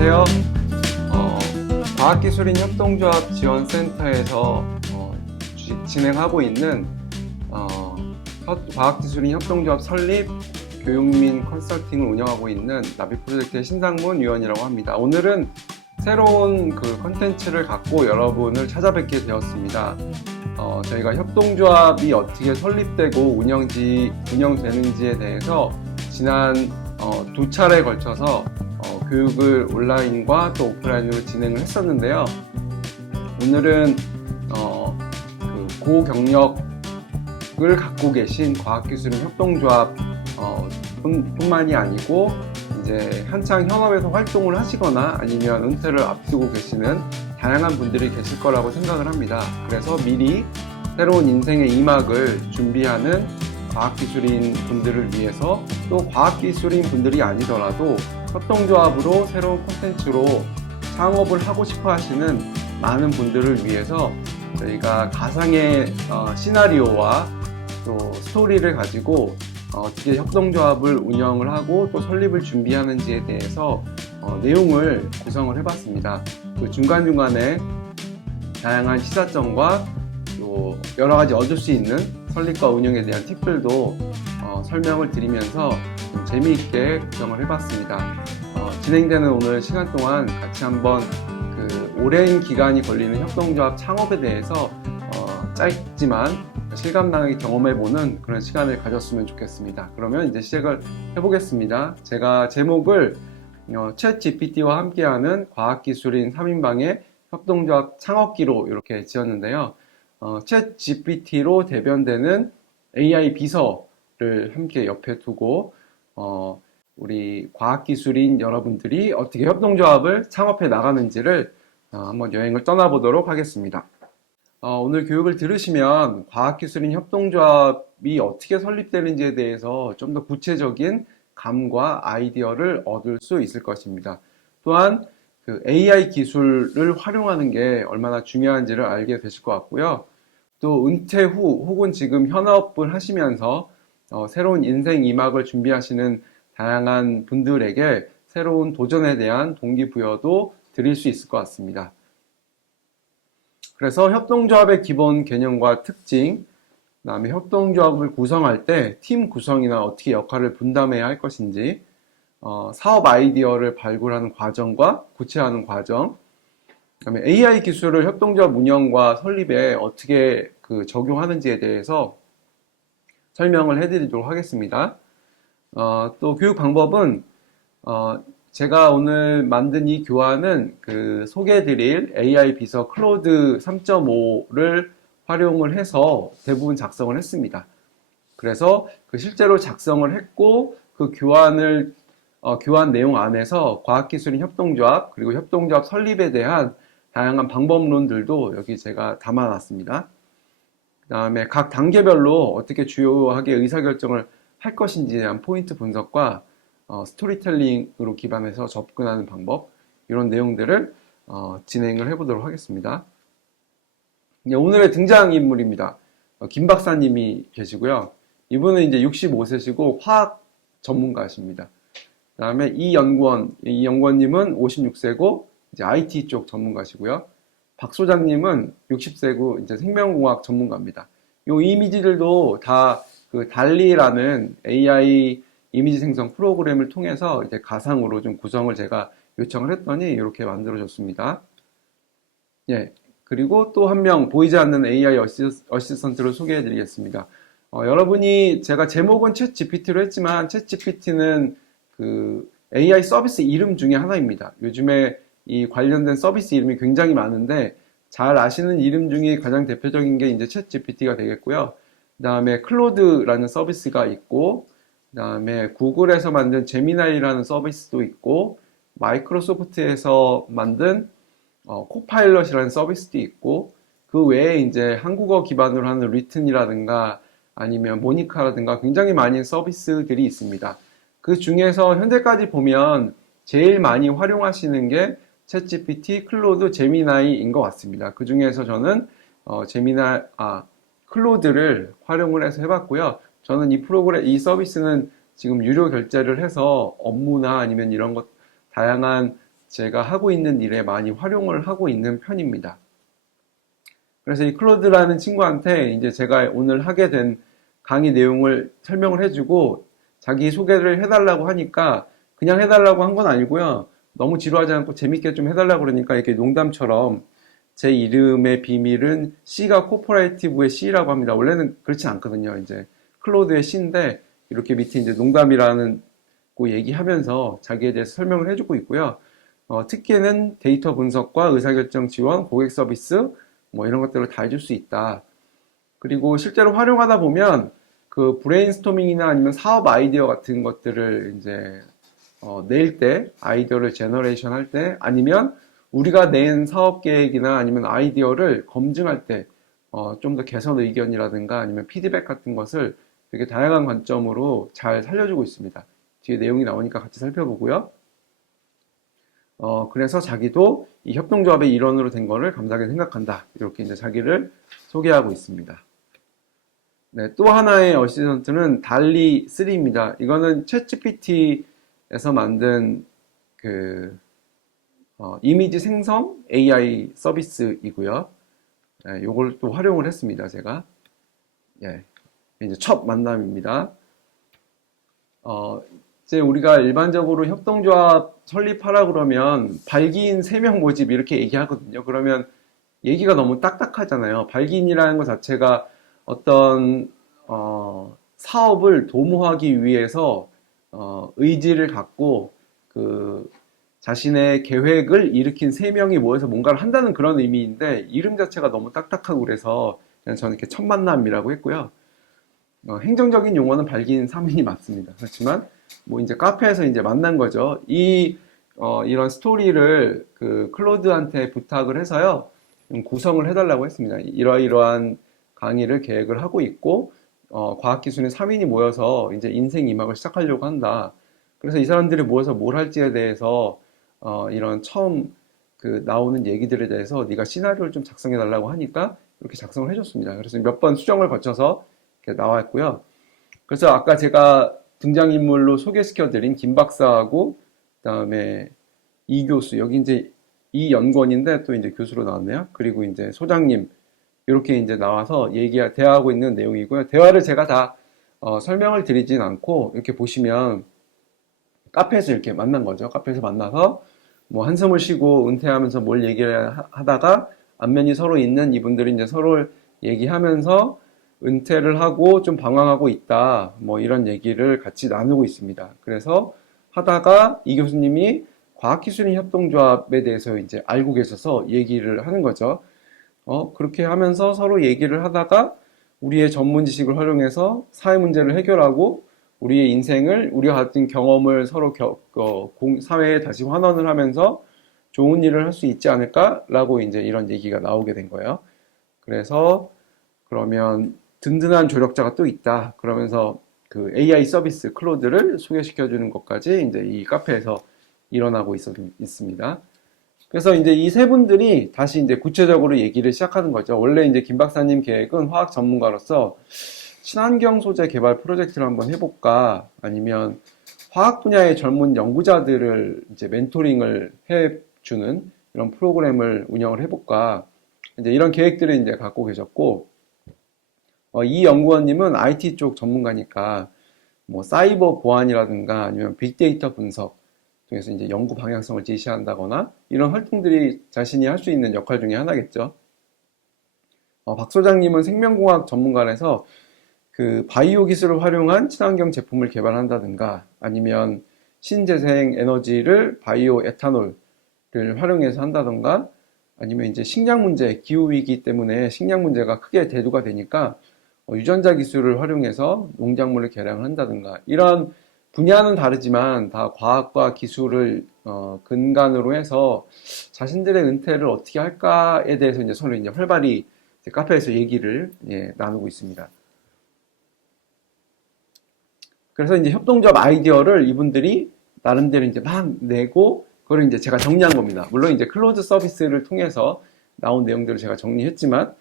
안녕하세요. 과학기술인 협동조합 지원센터에서 진행하고 있는 과학기술인 협동조합 설립, 교육 및 컨설팅을 운영하고 있는 나비 프로젝트의 신상문 위원이라고 합니다. 오늘은 새로운 컨텐츠를 갖고 여러분을 찾아뵙게 되었습니다. 저희가 협동조합이 어떻게 설립되고 운영되는지에 대해서 지난 두 차례에 걸쳐서 교육을 온라인과 또 오프라인으로 진행을 했었는데요. 오늘은 고경력을 갖고 계신 과학기술인 협동조합 뿐만이 아니고 이제 한창 현업에서 활동을 하시거나 아니면 은퇴를 앞두고 계시는 다양한 분들이 계실 거라고 생각을 합니다. 그래서 미리 새로운 인생의 2막을 준비하는 과학기술인 분들을 위해서, 또 과학기술인 분들이 아니더라도 협동조합으로 새로운 콘텐츠로 창업을 하고 싶어 하시는 많은 분들을 위해서 저희가 가상의 시나리오와 또 스토리를 가지고 어떻게 협동조합을 운영을 하고 또 설립을 준비하는지에 대해서 내용을 구성을 해봤습니다. 그 중간중간에 다양한 시사점과 또 여러가지 얻을 수 있는 설립과 운영에 대한 팁들도 설명을 드리면서 좀 재미있게 구성을 해봤습니다. 진행되는 오늘 시간 동안 같이 한번 오랜 기간이 걸리는 협동조합 창업에 대해서 짧지만 실감나게 경험해보는 그런 시간을 가졌으면 좋겠습니다. 그러면 이제 시작을 해보겠습니다. 제가 제목을 챗 GPT와 함께하는 과학기술인 3인방의 협동조합 창업기로 이렇게 지었는데요. 챗 GPT로 대변되는 AI 비서를 함께 옆에 두고 우리 과학기술인 여러분들이 어떻게 협동조합을 창업해 나가는지를 한번 여행을 떠나보도록 하겠습니다. 오늘 교육을 들으시면 과학기술인 협동조합이 어떻게 설립되는지에 대해서 좀 더 구체적인 감과 아이디어를 얻을 수 있을 것입니다. 또한 AI 기술을 활용하는 게 얼마나 중요한지를 알게 되실 것 같고요. 또 은퇴 후 혹은 지금 현업을 하시면서 새로운 인생 2막을 준비하시는 다양한 분들에게 새로운 도전에 대한 동기부여도 드릴 수 있을 것 같습니다. 그래서 협동조합의 기본 개념과 특징, 그 다음에 협동조합을 구성할 때 팀 구성이나 어떻게 역할을 분담해야 할 것인지, 사업 아이디어를 발굴하는 과정과 구체화하는 과정, 그 다음에 AI 기술을 협동조합 운영과 설립에 어떻게 적용하는지에 대해서 설명을 해드리도록 하겠습니다. 또 교육 방법은 제가 오늘 만든 이 교환은 소개해드릴 AI 비서 클로드 3.5를 활용을 해서 대부분 작성을 했습니다. 그래서 실제로 작성을 했고 교환 내용 안에서 과학기술인 협동조합 그리고 협동조합 설립에 대한 다양한 방법론들도 여기 제가 담아놨습니다. 그 다음에 각 단계별로 어떻게 주요하게 의사결정을 할 것인지에 대한 포인트 분석과 스토리텔링으로 기반해서 접근하는 방법, 이런 내용들을 진행을 해보도록 하겠습니다. 오늘의 등장인물입니다. 김 박사님이 계시고요. 이분은 이제 65세시고 화학 전문가십니다. 그 다음에 이 연구원님은 56세고 이제 IT 쪽 전문가시고요. 박 소장님은 60세고 이제 생명공학 전문가입니다. 이 이미지들도 다 달리라는 AI 이미지 생성 프로그램을 통해서 이제 가상으로 좀 구성을 제가 요청을 했더니 이렇게 만들어졌습니다. 예. 그리고 또 한 명 보이지 않는 AI 어시스턴트를 소개해 드리겠습니다. 여러분이 제가 제목은 챗 GPT로 했지만 챗 GPT는 AI 서비스 이름 중에 하나입니다. 요즘에 이 관련된 서비스 이름이 굉장히 많은데 잘 아시는 이름 중에 가장 대표적인 게 이제 챗 GPT가 되겠고요. 그 다음에 클로드라는 서비스가 있고, 그 다음에 구글에서 만든 제미나이라는 서비스도 있고, 마이크로소프트에서 만든 코파일럿이라는 서비스도 있고, 그 외에 이제 한국어 기반으로 하는 리튼이라든가 아니면 모니카라든가 굉장히 많은 서비스들이 있습니다. 그 중에서 현재까지 보면 제일 많이 활용하시는 게 챗GPT, 클로드, 제미나이인 것 같습니다. 그 중에서 저는 클로드를 활용을 해서 해봤고요. 저는 이 서비스는 지금 유료 결제를 해서 업무나 아니면 이런 것 다양한 제가 하고 있는 일에 많이 활용을 하고 있는 편입니다. 그래서 이 클로드라는 친구한테 이제 제가 오늘 하게 된 강의 내용을 설명을 해주고 자기 소개를 해달라고 하니까 그냥 해달라고 한 건 아니고요. 너무 지루하지 않고 재밌게 좀 해달라고 그러니까 이렇게 농담처럼 제 이름의 비밀은 C가 코퍼레이티브의 C라고 합니다. 원래는 그렇지 않거든요. 이제 클로드의 C인데 이렇게 밑에 이제 농담이라는 거 얘기하면서 자기에 대해서 설명을 해주고 있고요. 특기는 데이터 분석과 의사결정 지원, 고객 서비스 뭐 이런 것들을 다 해줄 수 있다. 그리고 실제로 활용하다 보면 그 브레인스토밍이나 아니면 사업 아이디어 같은 것들을 이제 낼 때, 아이디어를 제너레이션 할 때, 아니면 우리가 낸 사업 계획이나 아니면 아이디어를 검증할 때, 좀 더 개선 의견이라든가 아니면 피드백 같은 것을 되게 다양한 관점으로 잘 살려주고 있습니다. 뒤에 내용이 나오니까 같이 살펴보고요. 그래서 자기도 이 협동조합의 일원으로 된 거를 감사하게 생각한다. 이렇게 이제 자기를 소개하고 있습니다. 네, 또 하나의 어시스턴트는 달리 3입니다. 이거는 챗GPT에서 만든 이미지 생성 AI 서비스이고요. 네, 요걸 또 활용을 했습니다, 제가. 예, 이제 첫 만남입니다. 이제 우리가 일반적으로 협동조합 설립하라 그러면 발기인 3명 모집 이렇게 얘기하거든요. 그러면 얘기가 너무 딱딱하잖아요. 발기인이라는 것 자체가 어떤 사업을 도모하기 위해서 의지를 갖고 그 자신의 계획을 일으킨 3명이 모여서 뭔가를 한다는 그런 의미인데 이름 자체가 너무 딱딱하고 그래서 그냥 저는 이렇게 첫 만남이라고 했고요. 행정적인 용어는 발기인 3인이 맞습니다. 그렇지만 뭐 이제 카페에서 이제 만난 거죠. 이런 스토리를 그 클로드한테 부탁을 해서요. 구성을 해달라고 했습니다. 이러이러한 강의를 계획을 하고 있고, 과학기술인 3인이 모여서 이제 인생 2막을 시작하려고 한다. 그래서 이 사람들이 모여서 뭘 할지에 대해서, 이런 처음 나오는 얘기들에 대해서 네가 시나리오를 좀 작성해 달라고 하니까 이렇게 작성을 해줬습니다. 그래서 몇 번 수정을 거쳐서 이렇게 나왔고요. 그래서 아까 제가 등장인물로 소개시켜드린 김 박사하고, 그 다음에 이 교수, 여기 이제 이 연구원인데 또 이제 교수로 나왔네요. 그리고 이제 소장님, 이렇게 이제 나와서 대화하고 있는 내용이고요. 대화를 제가 다 설명을 드리진 않고 이렇게 보시면 카페에서 이렇게 만난 거죠. 카페에서 만나서 뭐 한숨을 쉬고 은퇴하면서 뭘 얘기를 하다가 안면이 서로 있는 이분들이 이제 서로 얘기하면서 은퇴를 하고 좀 방황하고 있다. 뭐 이런 얘기를 같이 나누고 있습니다. 그래서 하다가 이 교수님이 과학기술인 협동조합에 대해서 이제 알고 계셔서 얘기를 하는 거죠. 그렇게 하면서 서로 얘기를 하다가 우리의 전문 지식을 활용해서 사회 문제를 해결하고 우리의 인생을 우리가 가진 경험을 서로 사회에 다시 환원을 하면서 좋은 일을 할 수 있지 않을까라고 이제 이런 얘기가 나오게 된 거예요. 그래서 그러면 든든한 조력자가 또 있다. 그러면서 그 AI 서비스 클로드를 소개시켜 주는 것까지 이제 이 카페에서 일어나고 있습니다. 그래서 이제 이 세 분들이 다시 이제 구체적으로 얘기를 시작하는 거죠. 원래 이제 김 박사님 계획은 화학 전문가로서 친환경 소재 개발 프로젝트를 한번 해볼까, 아니면 화학 분야의 젊은 연구자들을 이제 멘토링을 해주는 이런 프로그램을 운영을 해볼까, 이제 이런 계획들을 이제 갖고 계셨고, 이 연구원님은 IT 쪽 전문가니까 뭐 사이버 보안이라든가 아니면 빅데이터 분석 통해서 이제 연구 방향성을 제시한다거나 이런 활동들이 자신이 할 수 있는 역할 중에 하나겠죠. 박 소장님은 생명공학 전문가라서 그 바이오 기술을 활용한 친환경 제품을 개발한다든가 아니면 신재생 에너지를 바이오 에탄올을 활용해서 한다던가 아니면 이제 식량 문제, 기후 위기 때문에 식량 문제가 크게 대두가 되니까 유전자 기술을 활용해서 농작물을 개량을 한다든가 이런 분야는 다르지만 다 과학과 기술을 근간으로 해서 자신들의 은퇴를 어떻게 할까에 대해서 이제 서로 이제 활발히 이제 카페에서 얘기를 나누고 있습니다. 그래서 이제 협동조합 아이디어를 이분들이 나름대로 이제 막 내고 그걸 이제 제가 정리한 겁니다. 물론 이제 클로즈 서비스를 통해서 나온 내용들을 제가 정리했지만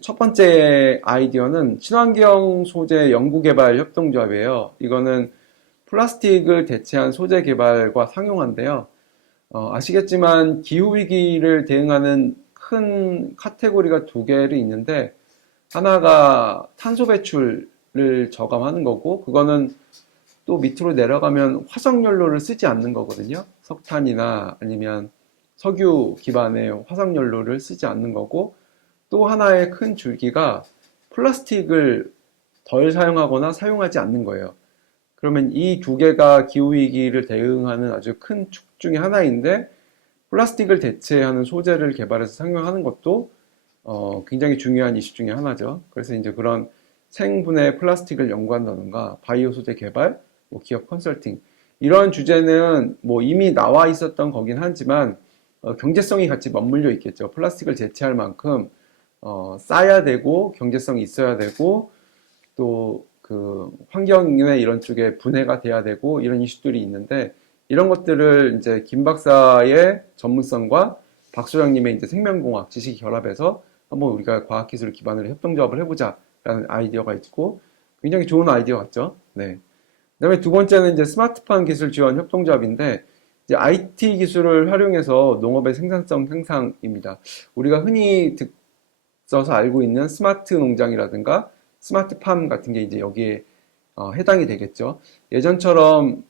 첫 번째 아이디어는 친환경 소재 연구개발 협동조합이에요. 이거는 플라스틱을 대체한 소재 개발과 상용화인데요. 아시겠지만 기후위기를 대응하는 큰 카테고리가 두 개를 있는데, 하나가 탄소 배출을 저감하는 거고, 그거는 또 밑으로 내려가면 화석연료를 쓰지 않는 거거든요. 석탄이나 아니면 석유 기반의 화석연료를 쓰지 않는 거고, 또 하나의 큰 줄기가 플라스틱을 덜 사용하거나 사용하지 않는 거예요. 그러면 이 두 개가 기후위기를 대응하는 아주 큰 축 중에 하나인데, 플라스틱을 대체하는 소재를 개발해서 상용하는 것도 굉장히 중요한 이슈 중에 하나죠. 그래서 이제 그런 생분해 플라스틱을 연구한다던가 바이오 소재 개발, 뭐 기업 컨설팅 이런 주제는 뭐 이미 나와 있었던 거긴 하지만 경제성이 같이 맞물려 있겠죠. 플라스틱을 대체할 만큼 싸야 되고 경제성이 있어야 되고 또 그 환경이나 이런 쪽에 분해가 돼야 되고 이런 이슈들이 있는데 이런 것들을 이제 김 박사의 전문성과 박 소장님의 이제 생명공학 지식이 결합해서 한번 우리가 과학기술을 기반으로 협동조합을 해보자라는 아이디어가 있고 굉장히 좋은 아이디어 같죠. 네. 그다음에 두 번째는 이제 스마트팜 기술 지원 협동조합인데 이제 IT 기술을 활용해서 농업의 생산성 향상입니다. 우리가 흔히 써서 알고 있는 스마트 농장이라든가 스마트팜 같은 게 이제 여기에 해당이 되겠죠. 예전처럼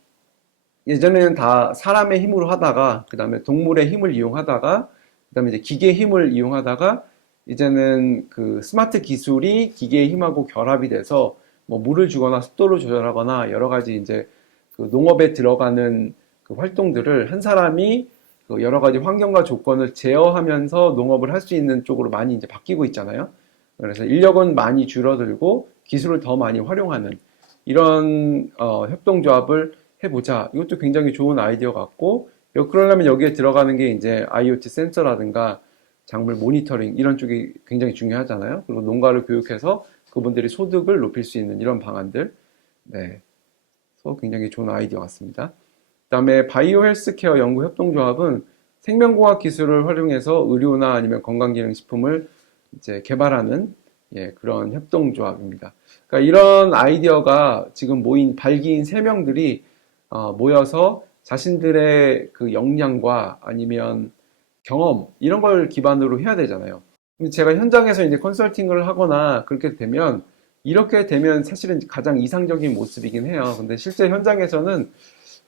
예전에는 다 사람의 힘으로 하다가 그다음에 동물의 힘을 이용하다가 그다음에 이제 기계의 힘을 이용하다가 이제는 그 스마트 기술이 기계의 힘하고 결합이 돼서 뭐 물을 주거나 습도를 조절하거나 여러 가지 이제 그 농업에 들어가는 그 활동들을 한 사람이 그 여러 가지 환경과 조건을 제어하면서 농업을 할 수 있는 쪽으로 많이 이제 바뀌고 있잖아요. 그래서 인력은 많이 줄어들고 기술을 더 많이 활용하는 이런 협동조합을 해보자. 이것도 굉장히 좋은 아이디어 같고, 그러려면 여기에 들어가는 게 이제 IoT 센서라든가 작물 모니터링 이런 쪽이 굉장히 중요하잖아요. 그리고 농가를 교육해서 그분들이 소득을 높일 수 있는 이런 방안들. 네. 그래서 굉장히 좋은 아이디어 같습니다. 그다음에 바이오 헬스케어 연구 협동조합은 생명공학 기술을 활용해서 의료나 아니면 건강기능식품을 이제 개발하는 그런 협동조합입니다. 그러니까 이런 아이디어가 지금 모인 발기인 3명들이 모여서 자신들의 그 역량과 아니면 경험 이런 걸 기반으로 해야 되잖아요. 근데 제가 현장에서 이제 컨설팅을 하거나 그렇게 되면 이렇게 되면 사실은 가장 이상적인 모습이긴 해요. 근데 실제 현장에서는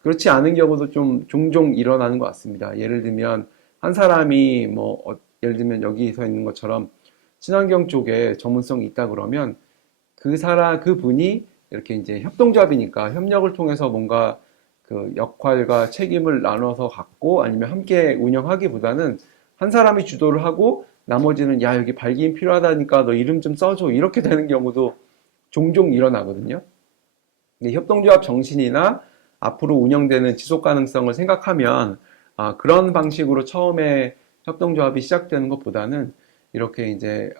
그렇지 않은 경우도 좀 종종 일어나는 것 같습니다. 예를 들면 한 사람이 뭐 예를 들면 여기 서 있는 것처럼 친환경 쪽에 전문성이 있다 그러면 그분이 이렇게 이제 협동조합이니까 협력을 통해서 뭔가 그 역할과 책임을 나눠서 갖고 아니면 함께 운영하기보다는 한 사람이 주도를 하고 나머지는 야 여기 발기인 필요하다니까 너 이름 좀 써줘 이렇게 되는 경우도 종종 일어나거든요. 근데 협동조합 정신이나 앞으로 운영되는 지속 가능성을 생각하면 그런 방식으로 처음에 협동조합이 시작되는 것보다는 이렇게 이제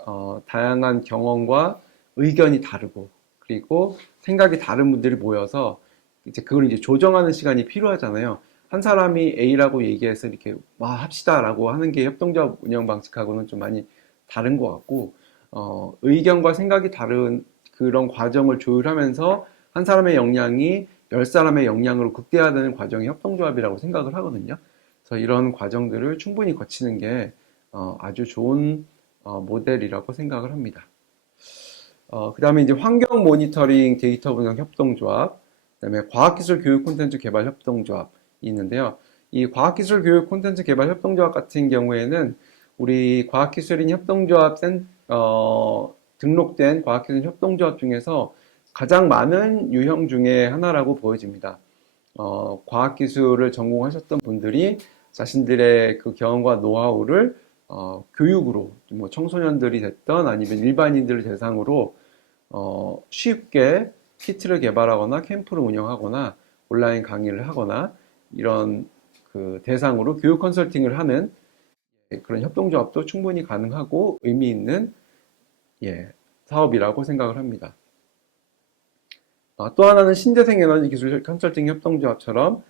다양한 경험과 의견이 다르고 그리고 생각이 다른 분들이 모여서 이제 그걸 이제 조정하는 시간이 필요하잖아요. 한 사람이 A라고 얘기해서 이렇게 와 합시다라고 하는 게 협동조합 운영 방식하고는 좀 많이 다른 것 같고 의견과 생각이 다른 그런 과정을 조율하면서 한 사람의 역량이 10사람의 역량으로 극대화되는 과정이 협동조합이라고 생각을 하거든요. 그래서 이런 과정들을 충분히 거치는 게 아주 좋은 모델이라고 생각을 합니다. 그 다음에 이제 환경 모니터링 데이터 분석 협동조합, 그 다음에 과학기술 교육 콘텐츠 개발 협동조합이 있는데요. 이 과학기술 교육 콘텐츠 개발 협동조합 같은 경우에는 우리 과학기술인 협동조합 등록된 과학기술 협동조합 중에서 가장 많은 유형 중에 하나라고 보여집니다. 과학기술을 전공하셨던 분들이 자신들의 그 경험과 노하우를 교육으로 뭐 청소년들이 됐던 아니면 일반인들을 대상으로 쉽게 키트를 개발하거나 캠프를 운영하거나 온라인 강의를 하거나 이런 그 대상으로 교육 컨설팅을 하는 그런 협동조합도 충분히 가능하고 의미 있는 사업이라고 생각을 합니다. 또 하나는 신재생 에너지 기술 컨설팅 협동조합처럼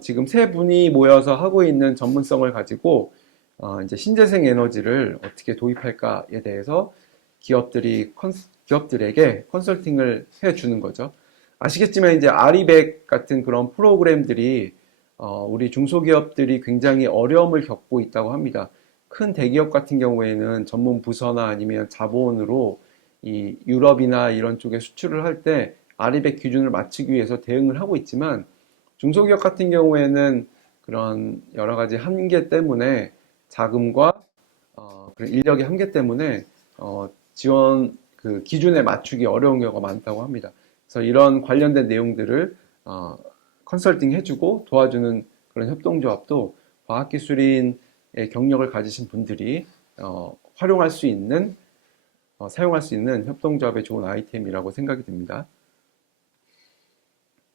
지금 3분이 모여서 하고 있는 전문성을 가지고 이제 신재생 에너지를 어떻게 도입할까에 대해서 기업들에게 컨설팅을 해주는 거죠. 아시겠지만 이제 아리백 같은 그런 프로그램들이 우리 중소기업들이 굉장히 어려움을 겪고 있다고 합니다. 큰 대기업 같은 경우에는 전문 부서나 아니면 자본으로 이 유럽이나 이런 쪽에 수출을 할 때 아리백 기준을 맞추기 위해서 대응을 하고 있지만 중소기업 같은 경우에는 그런 여러 가지 한계 때문에 자금과 그런 인력의 한계 때문에 지원 그 기준에 맞추기 어려운 경우가 많다고 합니다. 그래서 이런 관련된 내용들을 컨설팅 해주고 도와주는 그런 협동조합도 과학기술인의 경력을 가지신 분들이 활용할 수 있는 사용할 수 있는 협동조합의 좋은 아이템이라고 생각이 듭니다.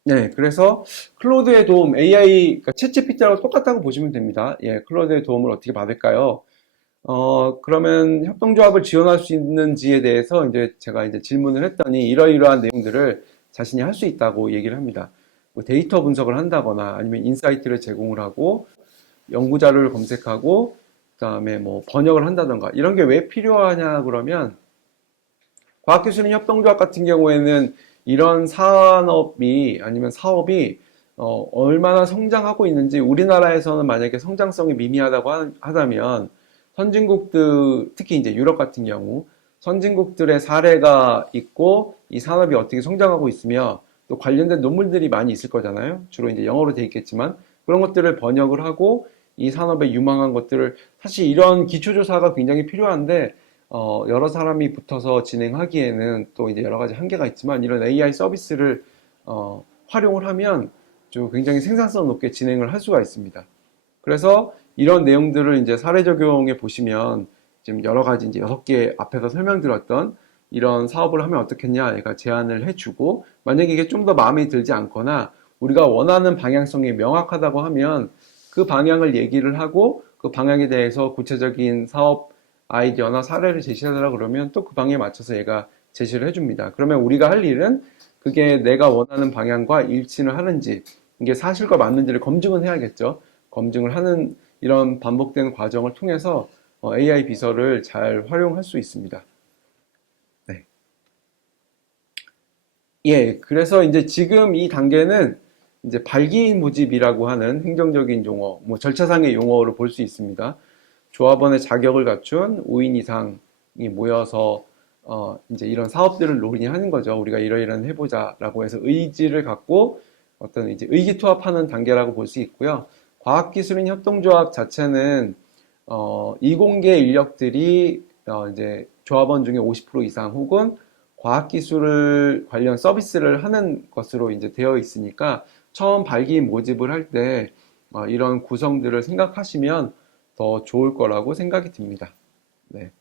네, 그래서 클로드의 도움, AI, 그러니까 챗GPT하고 똑같다고 보시면 됩니다. 예, 클로드의 도움을 어떻게 받을까요? 그러면 협동조합을 지원할 수 있는지에 대해서 이제 제가 이제 질문을 했더니 이러이러한 내용들을 자신이 할 수 있다고 얘기를 합니다. 뭐 데이터 분석을 한다거나 아니면 인사이트를 제공을 하고 연구 자료를 검색하고 그다음에 뭐 번역을 한다던가 이런 게 왜 필요하냐 그러면 과학기술인 협동조합 같은 경우에는 이런 산업이 아니면 사업이 얼마나 성장하고 있는지 우리나라에서는 만약에 성장성이 미미하다고 하다면 선진국들 특히 이제 유럽 같은 경우 선진국들의 사례가 있고 이 산업이 어떻게 성장하고 있으며 또 관련된 논문들이 많이 있을 거잖아요. 주로 이제 영어로 돼 있겠지만 그런 것들을 번역을 하고 이 산업에 유망한 것들을 사실 이런 기초조사가 굉장히 필요한데 여러 사람이 붙어서 진행하기에는 또 이제 여러 가지 한계가 있지만 이런 AI 서비스를 활용을 하면 좀 굉장히 생산성 높게 진행을 할 수가 있습니다. 그래서 이런 내용들을 이제 사례 적용해 보시면 지금 여러 가지 이제 6개 앞에서 설명드렸던 이런 사업을 하면 어떻겠냐 얘가 제안을 해주고 만약에 이게 좀 더 마음에 들지 않거나 우리가 원하는 방향성이 명확하다고 하면 그 방향을 얘기를 하고 그 방향에 대해서 구체적인 사업 아이디어나 사례를 제시하라 그러면 또 그 방향에 맞춰서 얘가 제시를 해줍니다. 그러면 우리가 할 일은 그게 내가 원하는 방향과 일치를 하는지 이게 사실과 맞는지를 검증은 해야겠죠. 검증을 하는 이런 반복되는 과정을 통해서 AI 비서를 잘 활용할 수 있습니다. 네. 예, 그래서 이제 지금 이 단계는 이제 발기모집이라고 하는 행정적인 용어, 뭐 절차상의 용어로 볼 수 있습니다. 조합원의 자격을 갖춘 5인 이상이 모여서 이제 이런 사업들을 논의하는 거죠. 우리가 이러이러한 해보자라고 해서 의지를 갖고 어떤 이제 의기투합하는 단계라고 볼 수 있고요. 과학기술인 협동조합 자체는 이공계 인력들이 이제 조합원 중에 50% 이상 혹은 과학기술 관련 서비스를 하는 것으로 이제 되어 있으니까 처음 발기 모집을 할 때 이런 구성들을 생각하시면 더 좋을 거라고 생각이 듭니다. 네.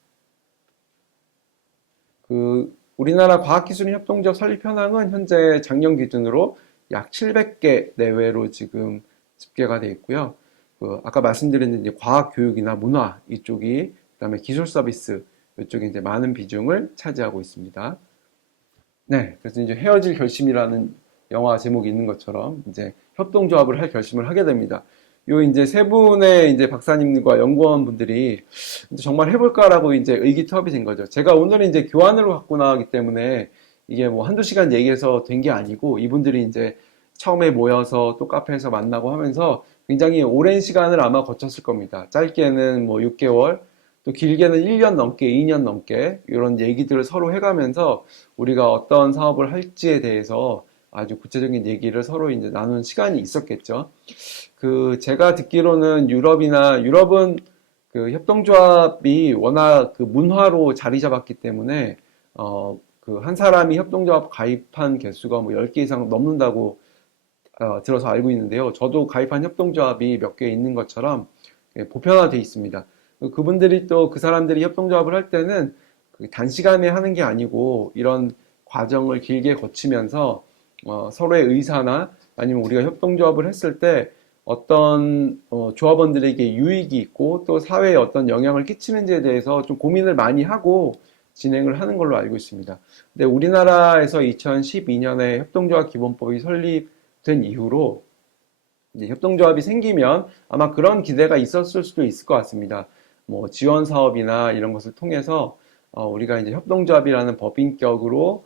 우리나라 과학기술인 협동조합 설립 현황은 현재 작년 기준으로 약 700개 내외로 지금 집계가 되어 있고요. 아까 말씀드린 이제 과학 교육이나 문화 이쪽이 그다음에 기술 서비스 이쪽이 이제 많은 비중을 차지하고 있습니다. 네, 그래서 이제 헤어질 결심이라는 영화 제목이 있는 것처럼 이제 협동조합을 할 결심을 하게 됩니다. 요 이제 세 분의 이제 박사님과 연구원 분들이 정말 해볼까라고 이제 의기투합이 된 거죠. 제가 오늘은 이제 교환으로 갖고 나가기 때문에 이게 뭐 한두 시간 얘기해서 된 게 아니고 이분들이 이제 처음에 모여서 또 카페에서 만나고 하면서 굉장히 오랜 시간을 아마 거쳤을 겁니다. 짧게는 뭐 6개월, 또 길게는 1년 넘게, 2년 넘게 이런 얘기들을 서로 해가면서 우리가 어떤 사업을 할지에 대해서 아주 구체적인 얘기를 서로 이제 나누는 시간이 있었겠죠. 제가 듣기로는 유럽은 그 협동조합이 워낙 그 문화로 자리 잡았기 때문에 그 한 사람이 협동조합 가입한 개수가 뭐 10개 이상 넘는다고 들어서 알고 있는데요. 저도 가입한 협동조합이 몇 개 있는 것처럼 보편화되어 있습니다. 그분들이 또 그 사람들이 협동조합을 할 때는 단시간에 하는 게 아니고 이런 과정을 길게 거치면서 서로의 의사나 아니면 우리가 협동조합을 했을 때 어떤 조합원들에게 유익이 있고 또 사회에 어떤 영향을 끼치는지에 대해서 좀 고민을 많이 하고 진행을 하는 걸로 알고 있습니다. 근데 우리나라에서 2012년에 협동조합 기본법이 설립된 이후로 이제 협동조합이 생기면 아마 그런 기대가 있었을 수도 있을 것 같습니다. 뭐 지원 사업이나 이런 것을 통해서 우리가 이제 협동조합이라는 법인격으로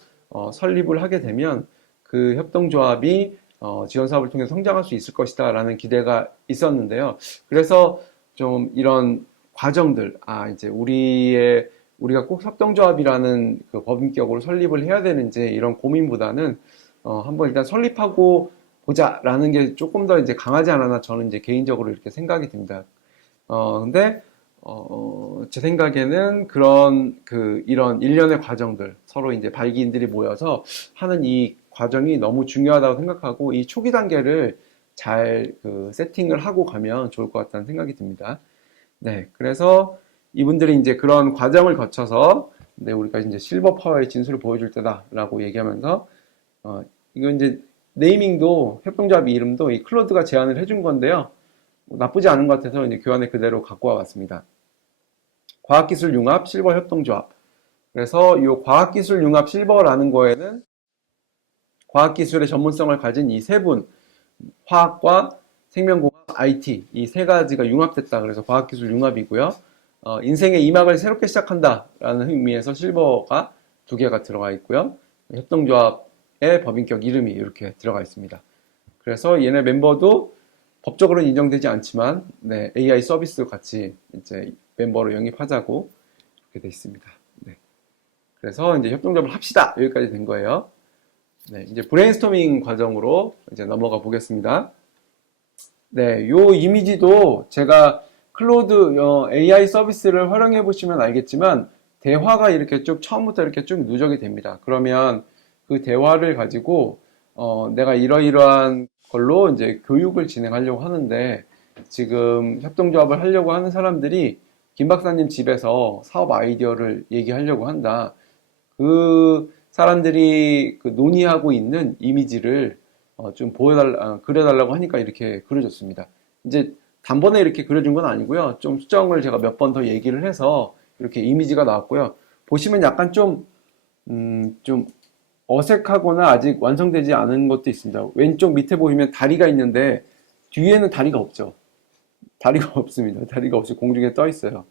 설립을 하게 되면 그 협동조합이 지원 사업을 통해 성장할 수 있을 것이다 라는 기대가 있었는데요. 그래서 좀 이런 과정들, 이제 우리가 꼭 협동조합이라는 그 법인격으로 설립을 해야 되는지 이런 고민보다는 한번 일단 설립하고 보자라는 게 조금 더 이제 강하지 않았나 저는 이제 개인적으로 이렇게 생각이 듭니다. 근데 제 생각에는 이런 일련의 과정들, 서로 이제 발기인들이 모여서 하는 이 과정이 너무 중요하다고 생각하고, 이 초기 단계를 잘 세팅을 하고 가면 좋을 것 같다는 생각이 듭니다. 네, 그래서 이분들이 이제 그런 과정을 거쳐서, 네, 우리가 이제 실버 파워의 진수를 보여줄 때다라고 얘기하면서, 이거 이제 네이밍도, 협동조합 이름도 이 클로드가 제안을 해준 건데요. 나쁘지 않은 것 같아서 이제 교환에 그대로 갖고 와봤습니다. 과학기술 융합 실버 협동조합. 그래서 이 과학기술 융합 실버라는 거에는 과학기술의 전문성을 가진 이 세 분, 화학과 생명공학, IT 이 세 가지가 융합됐다. 그래서 과학기술 융합이고요. 인생의 2막을 새롭게 시작한다라는 의미에서 실버가 두 개가 들어가 있고요. 협동조합의 법인격 이름이 이렇게 들어가 있습니다. 그래서 얘네 멤버도 법적으로는 인정되지 않지만, 네, AI 서비스도 같이 이제 멤버로 영입하자고 이렇게 돼 있습니다. 네. 그래서 이제 협동조합을 합시다. 여기까지 된 거예요. 네, 이제 브레인스토밍 과정으로 이제 넘어가 보겠습니다. 네, 요 이미지도 제가 클로드 AI 서비스를 활용해 보시면 알겠지만 대화가 이렇게 쭉 처음부터 이렇게 쭉 누적이 됩니다. 그러면 그 대화를 가지고 내가 이러이러한 걸로 이제 교육을 진행하려고 하는데 지금 협동조합을 하려고 하는 사람들이 김 박사님 집에서 사업 아이디어를 얘기하려고 한다. 그 사람들이 논의하고 있는 이미지를 좀 그려달라고 하니까 이렇게 그려줬습니다. 이제 단번에 이렇게 그려준 건 아니고요. 좀 수정을 제가 몇 번 더 얘기를 해서 이렇게 이미지가 나왔고요. 보시면 약간 좀 어색하거나 아직 완성되지 않은 것도 있습니다. 왼쪽 밑에 보시면 다리가 있는데 뒤에는 다리가 없죠. 다리가 없습니다. 다리가 없이 공중에 떠 있어요.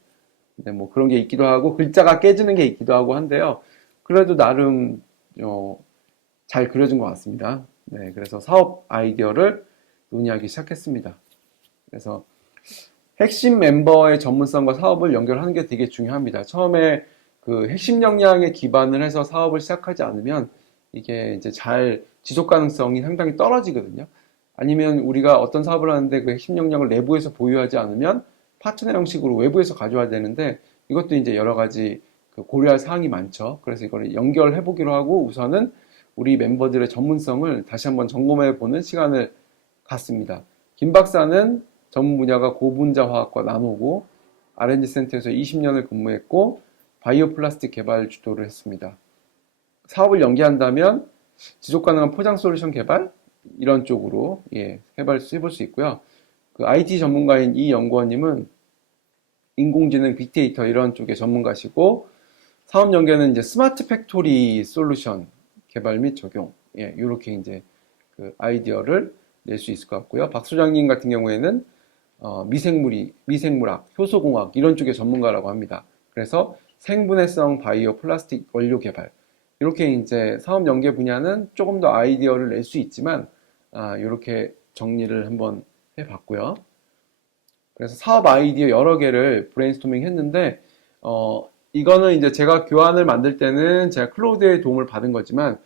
근데 뭐 그런 게 있기도 하고 글자가 깨지는 게 있기도 하고 한데요. 그래도 나름 잘 그려진 것 같습니다. 네, 그래서 사업 아이디어를 논의하기 시작했습니다. 그래서 핵심 멤버의 전문성과 사업을 연결하는 게 되게 중요합니다. 처음에 그 핵심 역량에 기반을 해서 사업을 시작하지 않으면 이게 이제 잘 지속 가능성이 상당히 떨어지거든요. 아니면 우리가 어떤 사업을 하는데 그 핵심 역량을 내부에서 보유하지 않으면 파트너 형식으로 외부에서 가져와야 되는데 이것도 이제 여러 가지 고려할 사항이 많죠. 그래서 이걸 연결해 보기로 하고 우선은 우리 멤버들의 전문성을 다시 한번 점검해 보는 시간을 갖습니다. 김 박사는 전문 분야가 고분자 화학과 나노고 R&D 센터에서 20년을 근무했고 바이오 플라스틱 개발 주도를 했습니다. 사업을 연계한다면 지속 가능한 포장 솔루션 개발 이런 쪽으로 해볼 수 있고요. 그 IT 전문가인 이 연구원님은 인공지능, 빅데이터 이런 쪽의 전문가시고 사업 연계는 이제 스마트 팩토리 솔루션 개발 및 적용 이렇게 이제 그 아이디어를 낼 수 있을 것 같고요. 박 소장님 같은 경우에는 미생물학, 효소공학 이런 쪽의 전문가라고 합니다. 그래서 생분해성 바이오 플라스틱 원료 개발 이렇게 이제 사업 연계 분야는 조금 더 아이디어를 낼 수 있지만 이렇게 정리를 한번 해봤고요. 그래서 사업 아이디어 여러 개를 브레인스토밍 했는데 이거는 이제 제가 교환을 만들 때는 제가 클로드의 도움을 받은 거지만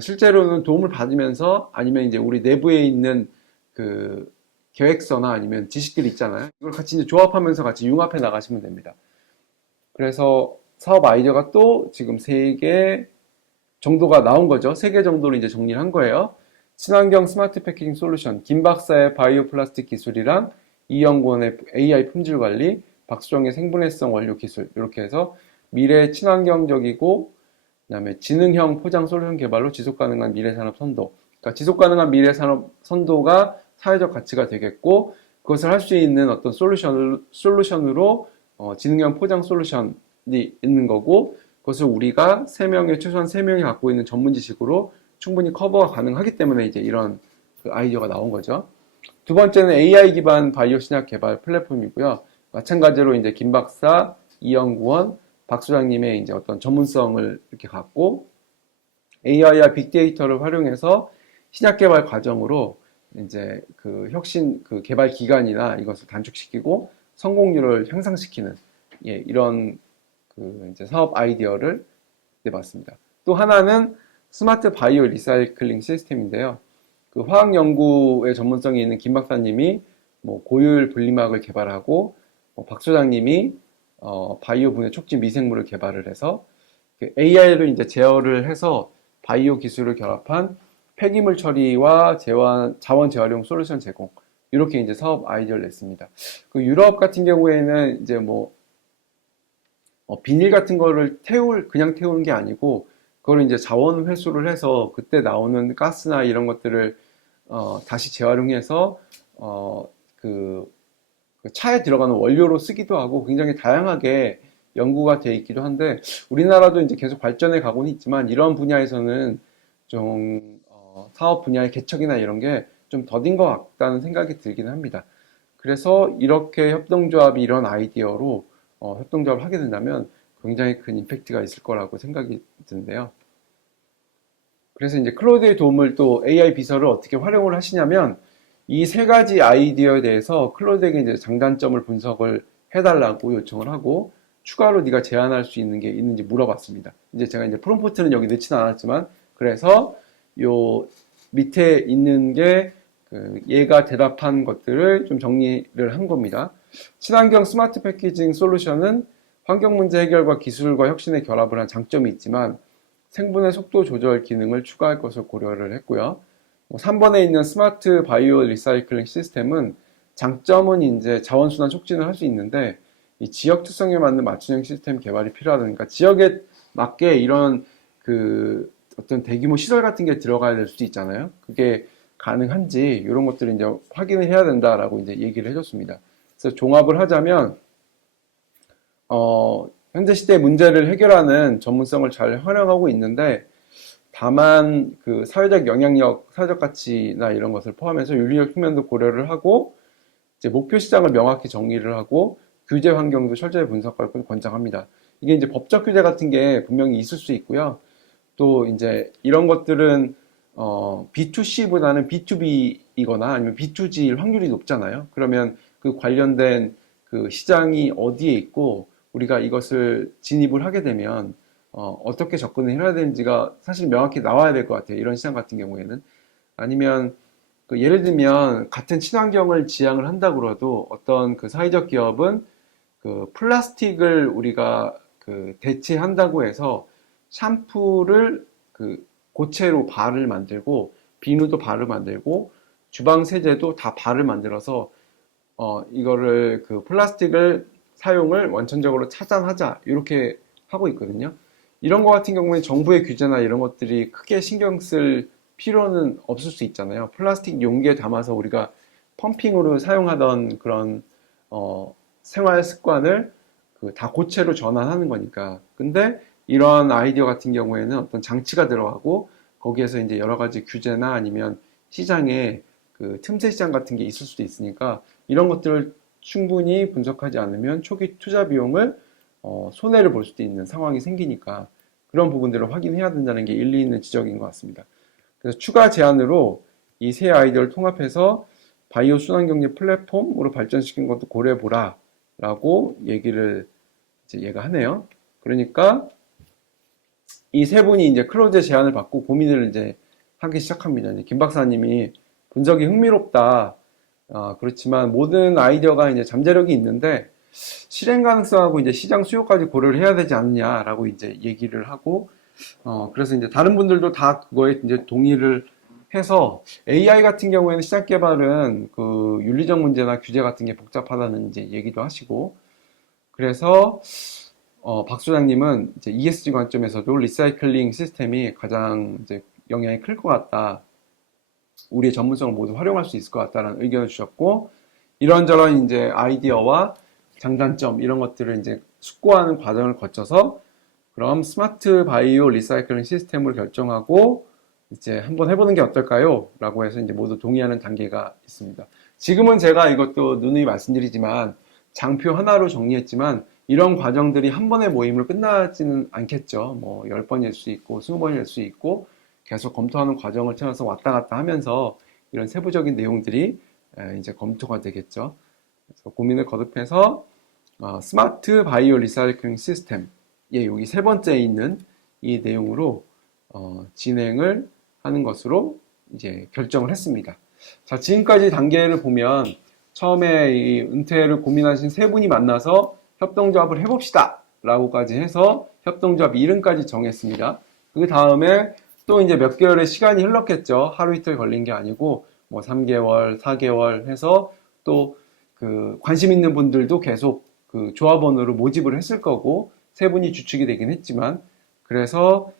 실제로는 도움을 받으면서 아니면 이제 우리 내부에 있는 그 계획서나 아니면 지식들이 있잖아요. 이걸 같이 이제 조합하면서 같이 융합해 나가시면 됩니다. 그래서 사업 아이디어가 또 지금 3개 정도가 나온 거죠. 3개 정도로 이제 정리를 한 거예요. 친환경 스마트 패키징 솔루션, 김 박사의 바이오 플라스틱 기술이랑 이연구원의 AI 품질 관리, 박수정의 생분해성 원료 기술 이렇게 해서 미래 친환경적이고 그다음에 지능형 포장 솔루션 개발로 지속 가능한 미래 산업 선도. 그러니까 지속 가능한 미래 산업 선도가 사회적 가치가 되겠고 그것을 할 수 있는 어떤 솔루션으로 지능형 포장 솔루션이 있는 거고 그것을 우리가 최소한 3명이 갖고 있는 전문 지식으로 충분히 커버가 가능하기 때문에 이제 이런 그 아이디어가 나온 거죠. 두 번째는 AI 기반 바이오 신약 개발 플랫폼이고요. 마찬가지로 이제 김 박사, 이연구원, 박 소장님의 이제 어떤 전문성을 이렇게 갖고 AI와 빅데이터를 활용해서 신약 개발 과정으로 이제 그 혁신 그 개발 기간이나 이것을 단축시키고 성공률을 향상시키는 이런 그 이제 사업 아이디어를 내봤습니다. 또 하나는 스마트 바이오 리사이클링 시스템인데요. 그 화학 연구에 전문성이 있는 김 박사님이 뭐 고율 분리막을 개발하고 박 소장님이 바이오 분해 촉진 미생물을 개발을 해서 AI를 이제 제어를 해서 바이오 기술을 결합한 폐기물 처리와 자원 재활용 솔루션 제공 이렇게 이제 사업 아이디어를 냈습니다. 그 유럽 같은 경우에는 이제 뭐 비닐 같은 거를 그냥 태우는 게 아니고 그걸 이제 자원 회수를 해서 그때 나오는 가스나 이런 것들을 다시 재활용해서 그 차에 들어가는 원료로 쓰기도 하고 굉장히 다양하게 연구가 돼 있기도 한데 우리나라도 이제 계속 발전해 가고는 있지만 이런 분야에서는 좀 사업 분야의 개척이나 이런 게 좀 더딘 것 같다는 생각이 들기는 합니다. 그래서 이렇게 협동조합이 이런 아이디어로 협동조합을 하게 된다면 굉장히 큰 임팩트가 있을 거라고 생각이 드는데요. 그래서 이제 클로드의 도움을 또 AI 비서를 어떻게 활용을 하시냐면 이 세 가지 아이디어에 대해서 클로드에게 이제 장단점을 분석을 해달라고 요청을 하고 추가로 네가 제안할 수 있는 게 있는지 물어봤습니다. 이제 제가 이제 프롬프트는 여기 넣지는 않았지만 그래서 요 밑에 있는 게 얘가 대답한 것들을 좀 정리를 한 겁니다. 친환경 스마트 패키징 솔루션은 환경 문제 해결과 기술과 혁신의 결합을 한 장점이 있지만 생분해 속도 조절 기능을 추가할 것을 고려를 했고요. 3번에 있는 스마트 바이오 리사이클링 시스템은 장점은 이제 자원순환 촉진을 할 수 있는데 이 지역 특성에 맞는 맞춤형 시스템 개발이 필요하다. 그러니까 지역에 맞게 이런 그 어떤 대규모 시설 같은 게 들어가야 될 수도 있잖아요. 그게 가능한지 이런 것들을 이제 확인을 해야 된다라고 이제 얘기를 해줬습니다. 그래서 종합을 하자면 현재 시대의 문제를 해결하는 전문성을 잘 활용하고 있는데 다만 그 사회적 영향력, 사회적 가치나 이런 것을 포함해서 윤리적 측면도 고려를 하고 이제 목표 시장을 명확히 정리를 하고 규제 환경도 철저히 분석할 걸 권장합니다. 이게 이제 법적 규제 같은 게 분명히 있을 수 있고요. 또 이제 이런 것들은 B2C보다는 B2B이거나 아니면 B2G일 확률이 높잖아요. 그러면 그 관련된 그 시장이 어디에 있고 우리가 이것을 진입을 하게 되면 어떻게 접근을 해야 되는지가 사실 명확히 나와야 될 것 같아요. 이런 시장 같은 경우에는. 아니면 그 예를 들면 같은 친환경을 지향을 한다고 해도 어떤 그 사회적 기업은 그 플라스틱을 우리가 그 대체한다고 해서 샴푸를 그 고체로 발을 만들고 비누도 발을 만들고 주방 세제도 다 발을 만들어서 이거를 그 플라스틱을 사용을 원천적으로 차단하자 이렇게 하고 있거든요. 이런 거 같은 경우에 정부의 규제나 이런 것들이 크게 신경 쓸 필요는 없을 수 있잖아요. 플라스틱 용기에 담아서 우리가 펌핑으로 사용하던 그런 생활 습관을 그 다 고체로 전환하는 거니까. 근데 이런 아이디어 같은 경우에는 어떤 장치가 들어가고 거기에서 이제 여러 가지 규제나 아니면 시장에 그 틈새 시장 같은 게 있을 수도 있으니까 이런 것들을 충분히 분석하지 않으면 초기 투자 비용을 손해를 볼 수도 있는 상황이 생기니까 그런 부분들을 확인해야 된다는 게 일리 있는 지적인 것 같습니다. 그래서 추가 제안으로 이 세 아이디어를 통합해서 바이오 순환경제 플랫폼으로 발전시킨 것도 고려해보라 라고 얘기를 이제 얘가 하네요. 그러니까 이 세 분이 이제 클로즈의 제안을 받고 고민을 이제 하기 시작합니다. 이제 김 박사님이 분석이 흥미롭다. 그렇지만 모든 아이디어가 이제 잠재력이 있는데 실행 가능성하고 이제 시장 수요까지 고려를 해야 되지 않느냐라고 이제 얘기를 하고 그래서 이제 다른 분들도 다 그거에 이제 동의를 해서 AI 같은 경우에는 시장 개발은 그 윤리적 문제나 규제 같은 게 복잡하다는 이제 얘기도 하시고 그래서 박 소장님은 이제 ESG 관점에서도 리사이클링 시스템이 가장 이제 영향이 클 것 같다. 우리의 전문성을 모두 활용할 수 있을 것 같다는 의견을 주셨고 이런저런 이제 아이디어와 장단점 이런 것들을 이제 숙고하는 과정을 거쳐서 그럼 스마트 바이오 리사이클링 시스템을 결정하고 이제 한번 해보는 게 어떨까요? 라고 해서 이제 모두 동의하는 단계가 있습니다. 지금은 제가 이것도 누누이 말씀드리지만 장표 하나로 정리했지만 이런 과정들이 한 번의 모임으로 끝나지는 않겠죠. 뭐 10번일 수 있고 20번일 수 있고 계속 검토하는 과정을 통해서 왔다 갔다 하면서 이런 세부적인 내용들이 이제 검토가 되겠죠. 그래서 고민을 거듭해서 스마트 바이오 리사이클링 시스템, 여기 세 번째에 있는 이 내용으로 진행을 하는 것으로 이제 결정을 했습니다. 자, 지금까지 단계를 보면 처음에 이 은퇴를 고민하신 세 분이 만나서 협동조합을 해봅시다 라고까지 해서 협동조합 이름까지 정했습니다. 그 다음에 또 이제 몇 개월의 시간이 흘렀겠죠. 하루 이틀 걸린 게 아니고 뭐 3개월, 4개월 해서 또 그 관심 있는 분들도 계속 그 조합원으로 모집을 했을 거고 세 분이 주축이 되긴 했지만 그래서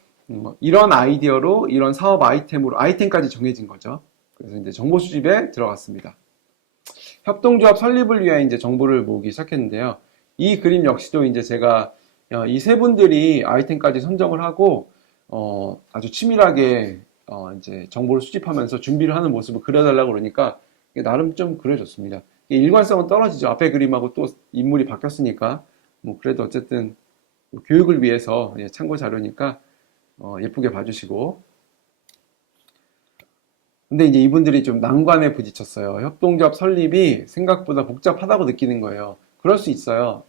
이런 아이디어로 이런 사업 아이템으로 아이템까지 정해진 거죠. 그래서 이제 정보 수집에 들어갔습니다. 협동조합 설립을 위해 이제 정보를 모으기 시작했는데요. 이 그림 역시도 이제 제가 이 세 분들이 아이템까지 선정을 하고 아주 치밀하게 이제 정보를 수집하면서 준비를 하는 모습을 그려달라고 그러니까 나름 좀 그려졌습니다. 일관성은 떨어지죠. 앞에 그림하고 또 인물이 바뀌었으니까 뭐 그래도 어쨌든 교육을 위해서 참고 자료니까 예쁘게 봐주시고. 근데 이제 이분들이 좀 난관에 부딪혔어요. 협동조합 설립이 생각보다 복잡하다고 느끼는 거예요. 그럴 수 있어요.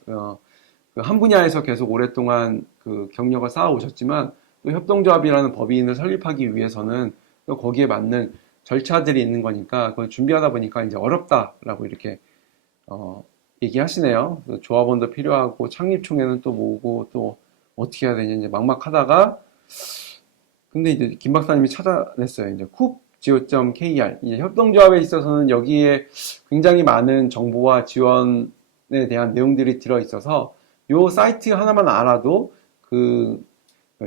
한 분야에서 계속 오랫동안 그 경력을 쌓아오셨지만 또 협동조합이라는 법인을 설립하기 위해서는 또 거기에 맞는 절차들이 있는 거니까 그걸 준비하다 보니까 이제 어렵다라고 이렇게 얘기하시네요. 조합원도 필요하고 창립총회는 또 모으고 또 어떻게 해야 되냐 이제 막막하다가 근데 이제 김 박사님이 찾아냈어요. 이제 쿱.co.kr 이제 협동조합에 있어서는 여기에 굉장히 많은 정보와 지원에 대한 내용들이 들어 있어서 요 사이트 하나만 알아도 그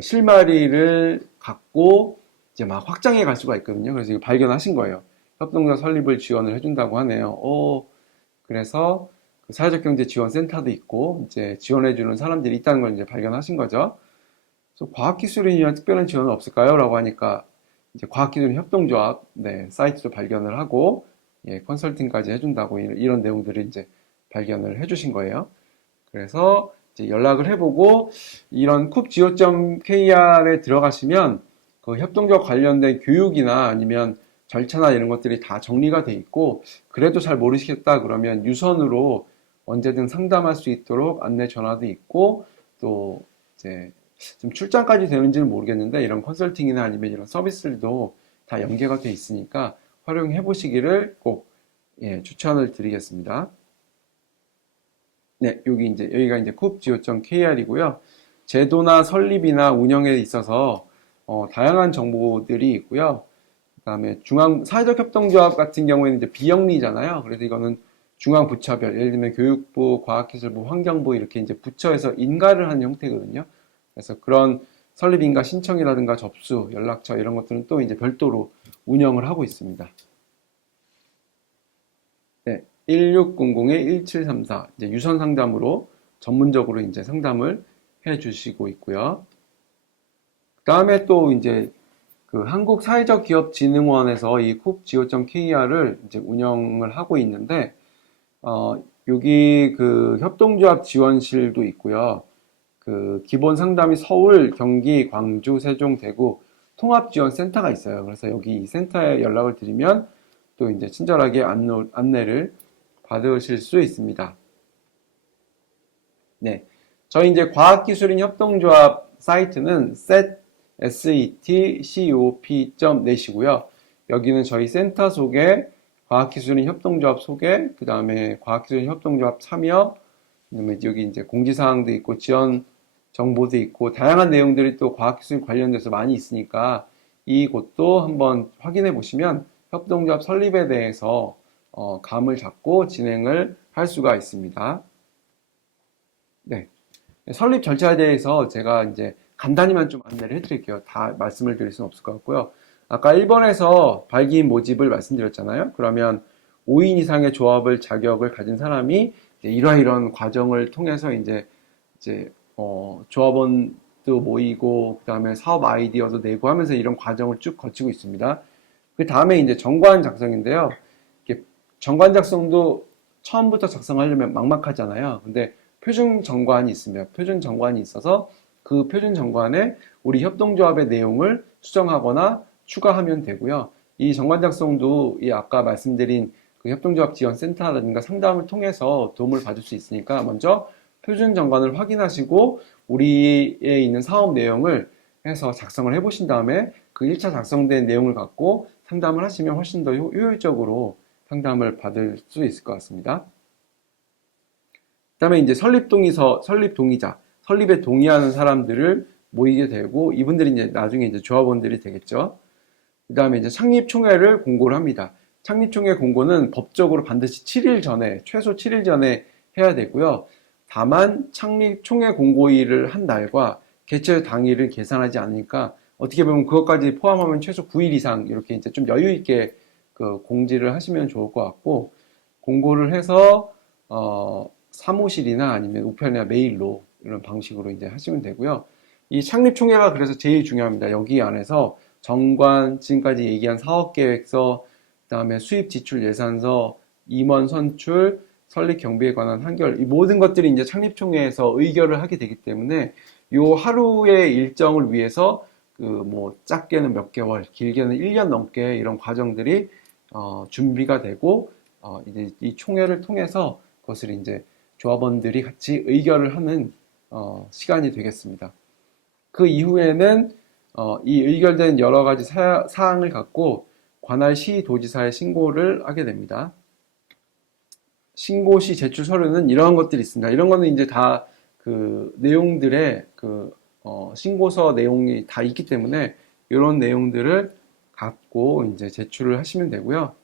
실마리를 갖고 이제 막 확장해 갈 수가 있거든요. 그래서 이거 발견하신 거예요. 협동조합 설립을 지원을 해준다고 하네요. 그래서 그 사회적 경제 지원 센터도 있고 이제 지원해주는 사람들이 있다는 걸 이제 발견하신 거죠. 그래서 과학기술인에 위한 특별한 지원은 없을까요? 라고 하니까 이제 과학기술인 협동조합 사이트도 발견을 하고 컨설팅까지 해준다고 이런 내용들을 이제 발견을 해주신 거예요. 그래서 이제 연락을 해보고 이런 쿱.go.kr에 들어가시면 그 협동조합 관련된 교육이나 아니면 절차나 이런 것들이 다 정리가 돼 있고 그래도 잘 모르시겠다 그러면 유선으로 언제든 상담할 수 있도록 안내 전화도 있고 또 이제 좀 출장까지 되는지는 모르겠는데 이런 컨설팅이나 아니면 이런 서비스들도 다 연계가 돼 있으니까 활용해 보시기를 꼭 추천을 드리겠습니다. 네, 여기가 이제 쿱.go.kr이고요. 제도나 설립이나 운영에 있어서 다양한 정보들이 있고요. 그다음에 사회적 협동조합 같은 경우에는 이제 비영리잖아요. 그래서 이거는 중앙 부처별, 예를 들면 교육부, 과학기술부, 환경부 이렇게 이제 부처에서 인가를 하는 형태거든요. 그래서 그런 설립 인가 신청이라든가 접수, 연락처 이런 것들은 또 이제 별도로 운영을 하고 있습니다. 네, 1600-1734 이제 유선 상담으로 전문적으로 이제 상담을 해주시고 있고요. 그 다음에 또 이제 그 한국사회적기업진흥원에서 이 쿱.go.kr을 이제 운영을 하고 있는데 여기 그 협동조합 지원실도 있고요. 그 기본 상담이 서울, 경기, 광주, 세종, 대구 통합지원센터가 있어요. 그래서 여기 이 센터에 연락을 드리면 또 이제 친절하게 안내를 받으실 수 있습니다. 네, 저희 이제 과학기술인 협동조합 사이트는 setcop.net이고요. 여기는 저희 센터 소개, 과학기술인 협동조합 소개, 그 다음에 과학기술인 협동조합 참여, 그다음에 여기 이제 공지사항도 있고 지원 정보도 있고 다양한 내용들이 또 과학기술 관련돼서 많이 있으니까 이곳도 한번 확인해 보시면 협동조합 설립에 대해서 감을 잡고 진행을 할 수가 있습니다. 네, 설립 절차에 대해서 제가 이제 간단히만 좀 안내를 해드릴게요. 다 말씀을 드릴 수는 없을 것 같고요. 아까 1번에서 발기인 모집을 말씀드렸잖아요. 그러면 5인 이상의 조합을 자격을 가진 사람이 이러이러한 과정을 통해서 이제 조합원도 모이고 그 다음에 사업 아이디어도 내고 하면서 이런 과정을 쭉 거치고 있습니다. 그 다음에 이제 정관 작성인데요. 정관 작성도 처음부터 작성하려면 막막하잖아요. 근데 표준 정관이 있습니다. 표준 정관이 있어서 그 표준 정관에 우리 협동조합의 내용을 수정하거나 추가하면 되고요. 이 정관 작성도 이 아까 말씀드린 그 협동조합 지원센터라든가 상담을 통해서 도움을 받을 수 있으니까 먼저 표준 정관을 확인하시고 우리에 있는 사업 내용을 해서 작성을 해보신 다음에 그 1차 작성된 내용을 갖고 상담을 하시면 훨씬 더 효율적으로 상담을 받을 수 있을 것 같습니다. 그 다음에 이제 설립 동의자, 설립에 동의하는 사람들을 모이게 되고 이분들이 이제 나중에 이제 조합원들이 되겠죠. 그 다음에 이제 창립총회를 공고를 합니다. 창립총회 공고는 법적으로 반드시 7일 전에, 최소 7일 전에 해야 되고요. 다만 창립총회 공고일을 한 날과 개최 당일을 계산하지 않으니까 어떻게 보면 그것까지 포함하면 최소 9일 이상 이렇게 이제 좀 여유 있게 그 공지를 하시면 좋을 것 같고 공고를 해서 사무실이나 아니면 우편이나 메일로 이런 방식으로 이제 하시면 되고요. 이 창립총회가 그래서 제일 중요합니다. 여기 안에서 정관, 지금까지 얘기한 사업계획서, 그 다음에 수입 지출 예산서, 임원 선출, 설립 경비에 관한 한결, 이 모든 것들이 이제 창립총회에서 의결을 하게 되기 때문에 요 하루의 일정을 위해서 그 뭐 작게는 몇 개월, 길게는 1년 넘게 이런 과정들이 준비가 되고 이제 이 총회를 통해서 그것을 이제 조합원들이 같이 의결을 하는 시간이 되겠습니다. 그 이후에는 이 의결된 여러 가지 사항을 갖고 관할 시도지사에 신고를 하게 됩니다. 신고 시 제출 서류는 이러한 것들이 있습니다. 이런 거는 이제 다 그 내용들의 그 신고서 내용이 다 있기 때문에 이런 내용들을 갖고 이제 제출을 하시면 되고요.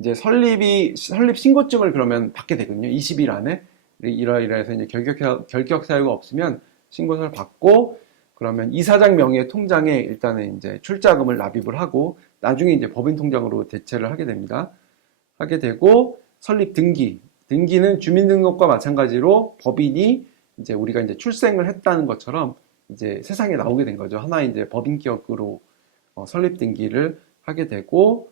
이제 설립 신고증을 그러면 받게 되거든요. 20일 안에 이러이러해서 이제 결격 사유가 없으면 신고서를 받고 그러면 이사장 명의의 통장에 일단은 이제 출자금을 납입을 하고 나중에 이제 법인 통장으로 대체를 하게 됩니다. 하게 되고 설립 등기는 주민등록과 마찬가지로 법인이 이제 우리가 이제 출생을 했다는 것처럼 이제 세상에 나오게 된 거죠. 하나의 이제 법인격으로 설립 등기를 하게 되고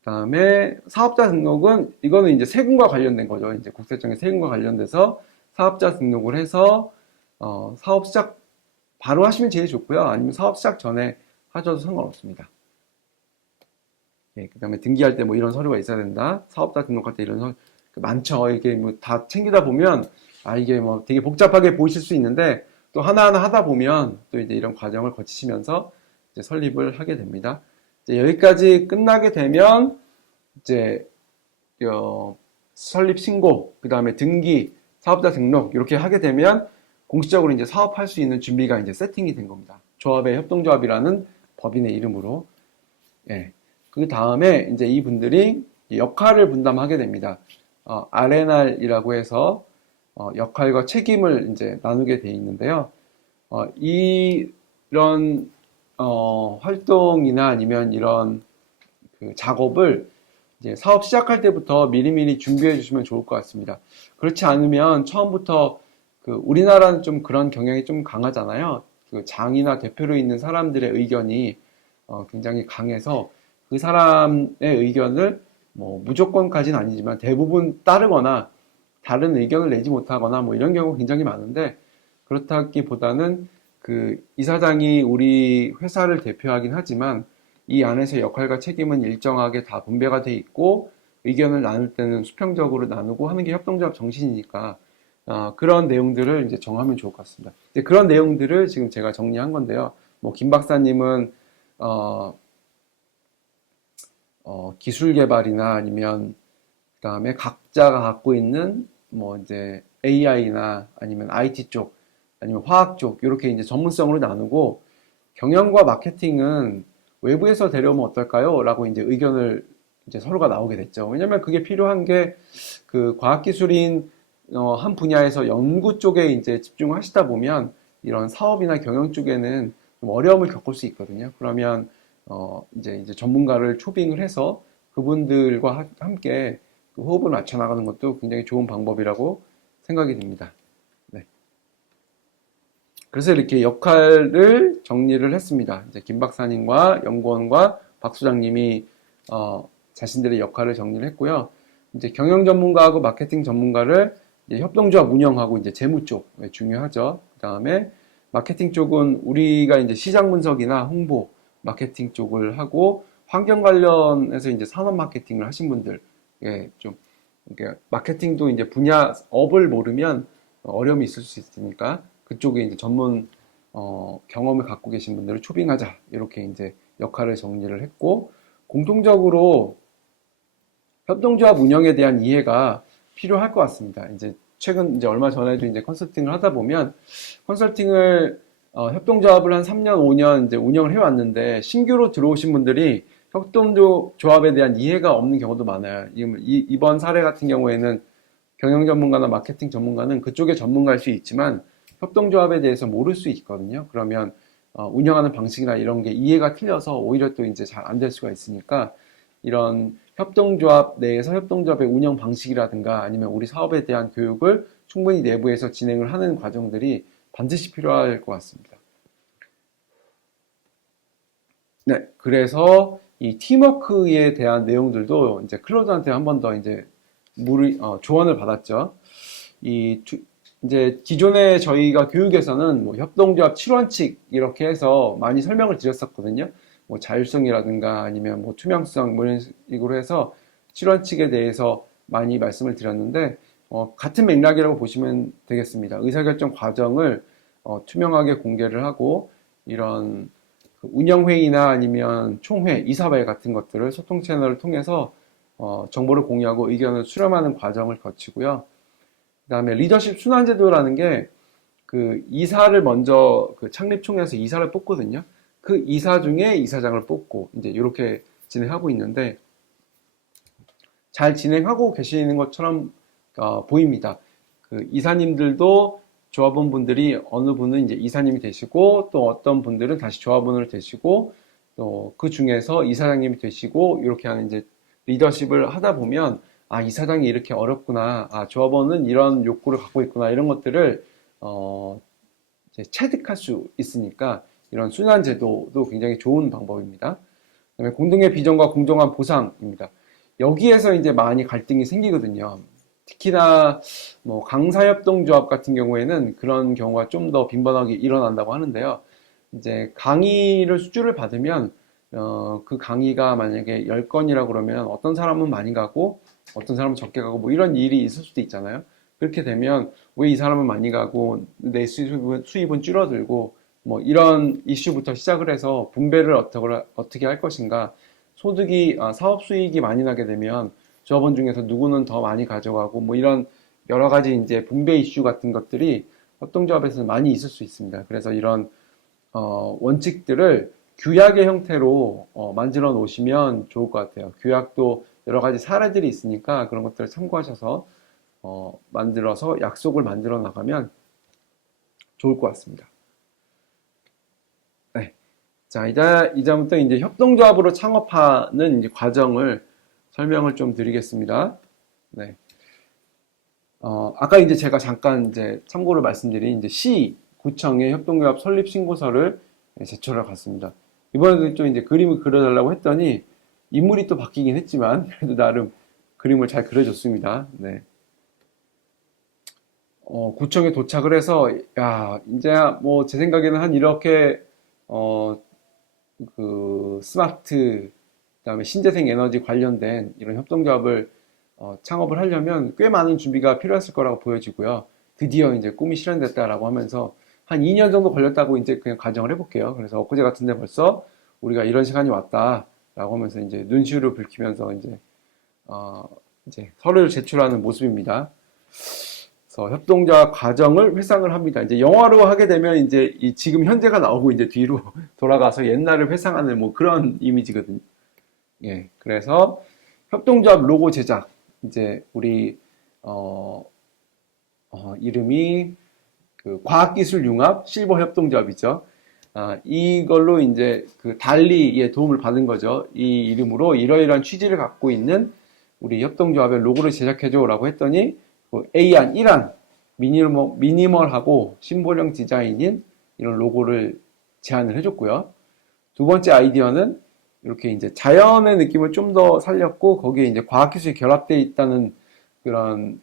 그다음에 사업자 등록은 이거는 이제 세금과 관련된 거죠. 이제 국세청의 세금과 관련돼서 사업자 등록을 해서 사업 시작 바로 하시면 제일 좋고요. 아니면 사업 시작 전에 하셔도 상관없습니다. 예, 그다음에 등기할 때 뭐 이런 서류가 있어야 된다. 사업자 등록할 때 이런 서류 많죠. 이게 뭐 다 챙기다 보면 이게 뭐 되게 복잡하게 보이실 수 있는데 또 하나하나 하다 보면 또 이제 이런 과정을 거치시면서 이제 설립을 하게 됩니다. 이제 여기까지 끝나게 되면 이제 설립 신고, 그 다음에 등기, 사업자 등록 이렇게 하게 되면 공식적으로 이제 사업할 수 있는 준비가 이제 세팅이 된 겁니다. 조합의 협동조합이라는 법인의 이름으로. 예. 그 다음에 이제 이분들이 역할을 분담하게 됩니다. R&R이라고 해서 역할과 책임을 이제 나누게 돼 있는데요. 이런 활동이나 아니면 이런 그 작업을 이제 사업 시작할 때부터 미리미리 준비해 주시면 좋을 것 같습니다. 그렇지 않으면 처음부터 우리나라는 좀 그런 경향이 좀 강하잖아요. 그 장이나 대표로 있는 사람들의 의견이 굉장히 강해서 그 사람의 의견을 뭐 무조건까지는 아니지만 대부분 따르거나 다른 의견을 내지 못하거나 뭐 이런 경우가 굉장히 많은데 그렇다기보다는 그 이사장이 우리 회사를 대표하긴 하지만 이 안에서 역할과 책임은 일정하게 다 분배가 돼 있고 의견을 나눌 때는 수평적으로 나누고 하는 게 협동조합 정신이니까 그런 내용들을 이제 정하면 좋을 것 같습니다. 이제 그런 내용들을 지금 제가 정리한 건데요. 뭐 김 박사님은 기술 개발이나 아니면 그다음에 각자가 갖고 있는 뭐 이제 AI나 아니면 IT 쪽 아니면 화학 쪽 이렇게 이제 전문성으로 나누고 경영과 마케팅은 외부에서 데려오면 어떨까요? 라고 이제 의견을 이제 서로가 나오게 됐죠. 왜냐면 그게 필요한 게 그 과학기술인 한 분야에서 연구 쪽에 이제 집중하시다 보면 이런 사업이나 경영 쪽에는 좀 어려움을 겪을 수 있거든요. 그러면 이제 전문가를 초빙을 해서 그분들과 함께 그 호흡을 맞춰 나가는 것도 굉장히 좋은 방법이라고 생각이 듭니다. 네. 그래서 이렇게 역할을 정리를 했습니다. 이제 김 박사님과 연구원과 박 소장님이 자신들의 역할을 정리를 했고요. 이제 경영 전문가하고 마케팅 전문가를 이제 협동조합 운영하고 이제 재무 쪽 중요하죠. 그 다음에 마케팅 쪽은 우리가 이제 시장 분석이나 홍보, 마케팅 쪽을 하고 환경 관련해서 이제 산업 마케팅을 하신 분들, 예, 좀 이게 마케팅도 이제 분야 업을 모르면 어려움이 있을 수 있으니까 그쪽에 이제 전문 경험을 갖고 계신 분들을 초빙하자 이렇게 이제 역할을 정리를 했고 공통적으로 협동조합 운영에 대한 이해가 필요할 것 같습니다. 이제 최근 이제 얼마 전에도 이제 컨설팅을 하다 보면 컨설팅을 협동조합을 한 3년, 5년 이제 운영을 해왔는데 신규로 들어오신 분들이 협동조합에 대한 이해가 없는 경우도 많아요. 이번 사례 같은 경우에는 경영 전문가나 마케팅 전문가는 그쪽의 전문가일 수 있지만 협동조합에 대해서 모를 수 있거든요. 그러면 운영하는 방식이나 이런 게 이해가 틀려서 오히려 또 이제 잘 안 될 수가 있으니까 이런 협동조합 내에서 협동조합의 운영 방식이라든가 아니면 우리 사업에 대한 교육을 충분히 내부에서 진행을 하는 과정들이 반드시 필요할 것 같습니다. 네, 그래서 이 팀워크에 대한 내용들도 이제 클로드한테 한 번 더 이제 조언을 받았죠. 이제 기존에 저희가 교육에서는 뭐 협동조합 7원칙 이렇게 해서 많이 설명을 드렸었거든요. 뭐 자율성이라든가 아니면 뭐 투명성 뭐 이런 식으로 해서 7원칙에 대해서 많이 말씀을 드렸는데 같은 맥락이라고 보시면 되겠습니다. 의사결정 과정을 투명하게 공개를 하고 이런 운영회의나 아니면 총회, 이사회 같은 것들을 소통 채널을 통해서 정보를 공유하고 의견을 수렴하는 과정을 거치고요. 그 다음에 리더십 순환제도라는 게 그 이사를 먼저 그 창립총회에서 이사를 뽑거든요. 그 이사 중에 이사장을 뽑고 이제 이렇게 진행하고 있는데 잘 진행하고 계시는 것처럼 보입니다. 그 이사님들도 조합원분들이 어느 분은 이제 이사님이 되시고 또 어떤 분들은 다시 조합원으로 되시고 또 그 중에서 이사장님이 되시고 이렇게 하는 이제 리더십을 하다 보면 아, 이사장이 이렇게 어렵구나. 아, 조합원은 이런 욕구를 갖고 있구나. 이런 것들을 이제 체득할 수 있으니까 이런 순환 제도도 굉장히 좋은 방법입니다. 그다음에 공동의 비전과 공정한 보상입니다. 여기에서 이제 많이 갈등이 생기거든요. 특히나 뭐 강사협동조합 같은 경우에는 그런 경우가 좀 더 빈번하게 일어난다고 하는데요. 이제 강의를 수주를 받으면 그 강의가 만약에 10건이라고 그러면 어떤 사람은 많이 가고 어떤 사람은 적게 가고 뭐 이런 일이 있을 수도 있잖아요. 그렇게 되면 왜 이 사람은 많이 가고 내 수입은 줄어들고 뭐 이런 이슈부터 시작을 해서 분배를 어떻게 할 것인가. 소득이 사업 수익이 많이 나게 되면 조합원 중에서 누구는 더 많이 가져가고 뭐 이런 여러 가지 이제 분배 이슈 같은 것들이 협동조합에서는 많이 있을 수 있습니다. 그래서 이런 원칙들을 규약의 형태로 만들어 놓으시면 좋을 것 같아요. 규약도 여러 가지 사례들이 있으니까 그런 것들을 참고하셔서 만들어서 약속을 만들어 나가면 좋을 것 같습니다. 네. 자, 이제부터 이제 협동조합으로 창업하는 이제 과정을 설명을 좀 드리겠습니다. 네. 아까 이제 제가 잠깐 이제 참고로 말씀드린 이제 구청의 협동조합 설립 신고서를 제출하러 갔습니다. 이번에도 좀 이제 그림을 그려달라고 했더니 인물이 또 바뀌긴 했지만 그래도 나름 그림을 잘 그려줬습니다. 네. 구청에 도착을 해서 야 이제 뭐 제 생각에는 한 이렇게 그 스마트 그다음에 신재생 에너지 관련된 이런 협동조합을 창업을 하려면 꽤 많은 준비가 필요했을 거라고 보여지고요. 드디어 이제 꿈이 실현됐다라고 하면서 한 2년 정도 걸렸다고 이제 그냥 가정을 해볼게요. 그래서 엊그제 같은데 벌써 우리가 이런 시간이 왔다라고 하면서 이제 눈시울을 붉히면서 이제 서류를 제출하는 모습입니다. 그래서 협동조합 과정을 회상을 합니다. 이제 영화로 하게 되면 이제 지금 현재가 나오고 이제 뒤로 돌아가서 옛날을 회상하는 뭐 그런 이미지거든요. 예, 그래서 협동조합 로고 제작 이제 우리 이름이 그 과학기술융합 실버 협동조합이죠. 이걸로 이제 그 달리의 도움을 받은 거죠. 이 이름으로 이러이러한 취지를 갖고 있는 우리 협동조합의 로고를 제작해줘라고 했더니 그 A안 1안 미니멀하고 심볼형 디자인인 이런 로고를 제안을 해줬고요. 두 번째 아이디어는 이렇게 이제 자연의 느낌을 좀 더 살렸고 거기에 이제 과학기술이 결합되어 있다는 그런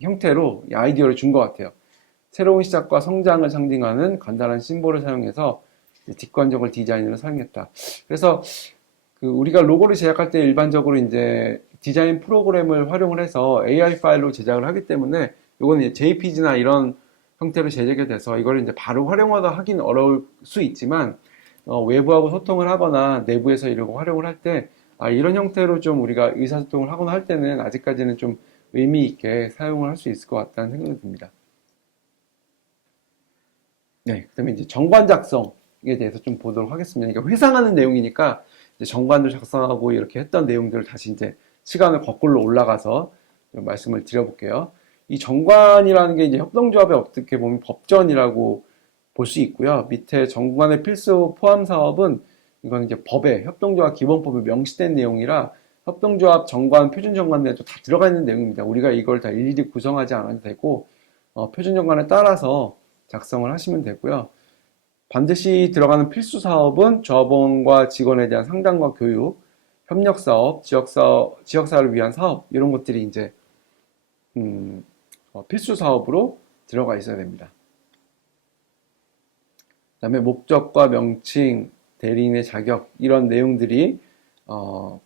형태로 이 아이디어를 준 것 같아요. 새로운 시작과 성장을 상징하는 간단한 심볼을 사용해서 직관적을 디자인으로 사용했다. 그래서 우리가 로고를 제작할 때 일반적으로 이제 디자인 프로그램을 활용을 해서 AI 파일로 제작을 하기 때문에 이거는 JPG나 이런 형태로 제작이 돼서 이걸 이제 바로 활용하다 하긴 어려울 수 있지만 외부하고 소통을 하거나 내부에서 이런 거 활용을 할 때 이런 형태로 좀 우리가 의사소통을 하거나 할 때는 아직까지는 좀 의미 있게 사용을 할 수 있을 것 같다는 생각이 듭니다. 네, 그다음에 이제 정관 작성에 대해서 좀 보도록 하겠습니다. 그러니까 회상하는 내용이니까 이제 정관도 작성하고 이렇게 했던 내용들을 다시 이제 시간을 거꾸로 올라가서 좀 말씀을 드려볼게요. 이 정관이라는 게 이제 협동조합의 어떻게 보면 법전이라고 볼 수 있고요. 밑에 정관의 필수 포함 사업은 이건 이제 법에 협동조합 기본법에 명시된 내용이라 협동조합 정관, 표준 정관에도 다 들어가 있는 내용입니다. 우리가 이걸 다 일일이 구성하지 않아도 되고 표준 정관에 따라서 작성을 하시면 되고요. 반드시 들어가는 필수 사업은 조합원과 직원에 대한 상담과 교육, 협력 사업, 지역사회를 위한 사업 이런 것들이 이제 필수 사업으로 들어가 있어야 됩니다. 그다음에 목적과 명칭, 대리인의 자격 이런 내용들이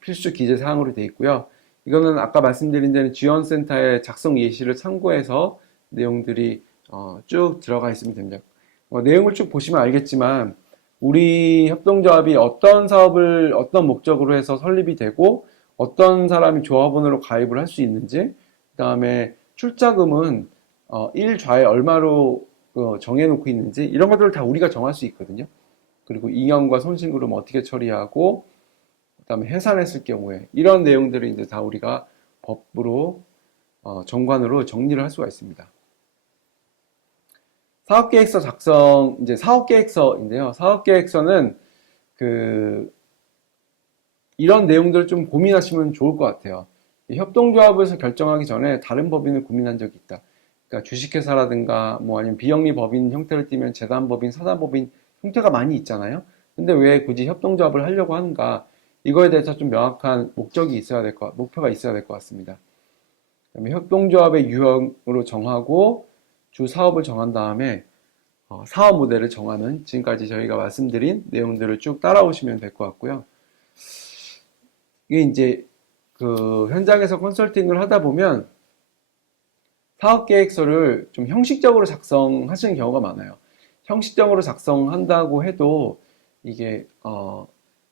필수 기재 사항으로 되어 있고요. 이거는 아까 말씀드린 데는 지원센터의 작성 예시를 참고해서 내용들이 쭉 들어가 있으면 됩니다. 내용을 쭉 보시면 알겠지만 우리 협동조합이 어떤 사업을 어떤 목적으로 해서 설립이 되고 어떤 사람이 조합원으로 가입을 할 수 있는지, 그 다음에 출자금은 일좌에 얼마로 정해놓고 있는지 이런 것들을 다 우리가 정할 수 있거든요. 그리고 이연과 손실그룹 어떻게 처리하고 그 다음에 해산했을 경우에 이런 내용들을 이제 다 우리가 법으로 정관으로 정리를 할 수가 있습니다. 사업계획서 작성, 이제 사업계획서인데요. 사업계획서는 이런 내용들을 좀 고민하시면 좋을 것 같아요. 협동조합에서 결정하기 전에 다른 법인을 고민한 적이 있다. 그러니까 주식회사라든가 뭐 아니면 비영리 법인 형태를 띠면 재단법인, 사단법인 형태가 많이 있잖아요. 근데 왜 굳이 협동조합을 하려고 하는가? 이거에 대해서 좀 명확한 목표가 있어야 될 것 같습니다. 그다음에 협동조합의 유형으로 정하고 주 사업을 정한 다음에 사업 모델을 정하는 지금까지 저희가 말씀드린 내용들을 쭉 따라오시면 될 것 같고요. 이게 이제 현장에서 컨설팅을 하다 보면 사업계획서를 좀 형식적으로 작성하시는 경우가 많아요. 형식적으로 작성한다고 해도 이게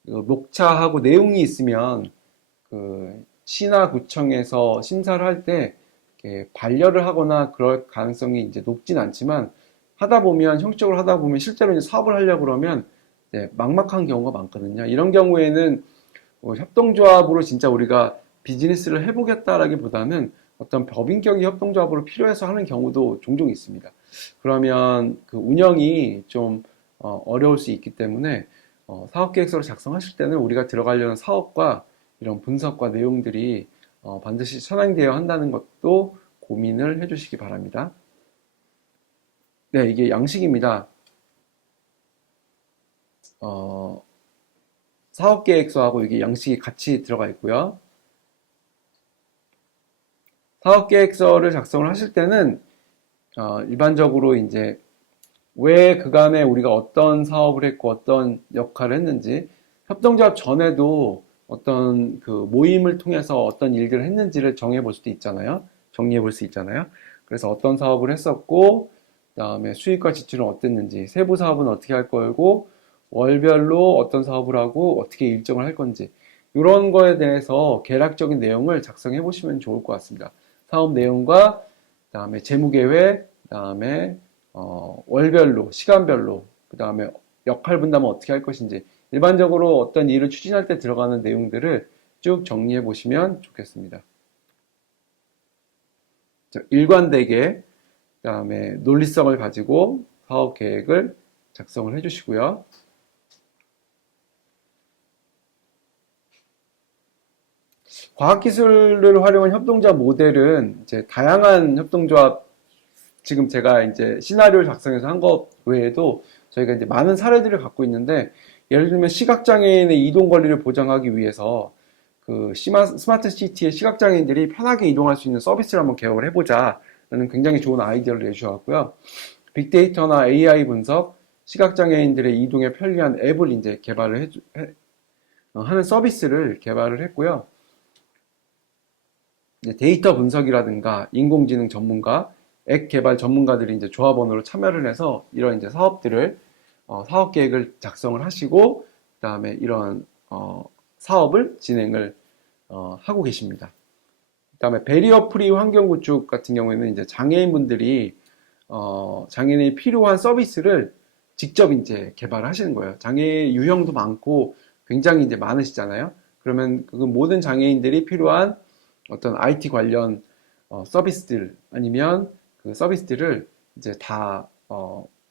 목차하고 내용이 있으면 시나 구청에서 심사를 할 때 반려를 하거나 그럴 가능성이 이제 높진 않지만 형식적으로 하다 보면 실제로 이제 사업을 하려고 그러면 막막한 경우가 많거든요. 이런 경우에는 협동조합으로 진짜 우리가 비즈니스를 해보겠다라기보다는 어떤 법인격의 협동조합으로 필요해서 하는 경우도 종종 있습니다. 그러면 운영이 좀 어려울 수 있기 때문에 사업계획서를 작성하실 때는 우리가 들어가려는 사업과 이런 분석과 내용들이 반드시 선행되어야 한다는 것도 고민을 해주시기 바랍니다. 네, 이게 양식입니다. 사업계획서하고 이게 양식이 같이 들어가 있고요. 사업계획서를 작성을 하실 때는 일반적으로 이제 왜 그간에 우리가 어떤 사업을 했고 어떤 역할을 했는지, 협동조합 전에도 어떤 모임을 통해서 어떤 일들을 했는지를 정해 볼 수도 있잖아요. 정리해 볼 수 있잖아요. 그래서 어떤 사업을 했었고, 그 다음에 수익과 지출은 어땠는지, 세부 사업은 어떻게 할 거고, 월별로 어떤 사업을 하고 어떻게 일정을 할 건지, 이런 거에 대해서 개략적인 내용을 작성해 보시면 좋을 것 같습니다. 사업 내용과 그 다음에 재무계획, 그 다음에 월별로, 시간별로, 그 다음에 역할 분담은 어떻게 할 것인지, 일반적으로 어떤 일을 추진할 때 들어가는 내용들을 쭉 정리해 보시면 좋겠습니다. 일관되게, 그 다음에 논리성을 가지고 사업 계획을 작성을 해 주시고요. 과학기술을 활용한 협동조합 모델은 이제 다양한 협동조합, 지금 제가 이제 시나리오를 작성해서 한 것 외에도 저희가 이제 많은 사례들을 갖고 있는데, 예를 들면 시각장애인의 이동 권리를 보장하기 위해서 스마트 시티의 시각장애인들이 편하게 이동할 수 있는 서비스를 한번 개혁을 해보자 라는 굉장히 좋은 아이디어를 내주셨고요. 빅데이터나 AI 분석, 시각장애인들의 이동에 편리한 앱을 이제 하는 서비스를 개발을 했고요. 이제 데이터 분석이라든가 인공지능 전문가, 앱 개발 전문가들이 이제 조합원으로 참여를 해서 이런 이제 사업들을 사업 계획을 작성을 하시고 그다음에 이런 사업을 진행을 하고 계십니다. 그다음에 베리어 프리 환경 구축 같은 경우에는 이제 장애인분들이 장애인이 필요한 서비스를 직접 이제 개발하시는 거예요. 장애 유형도 많고 굉장히 이제 많으시잖아요. 그러면 그 모든 장애인들이 필요한 어떤 IT 관련 서비스들 아니면 그 서비스들을 이제 다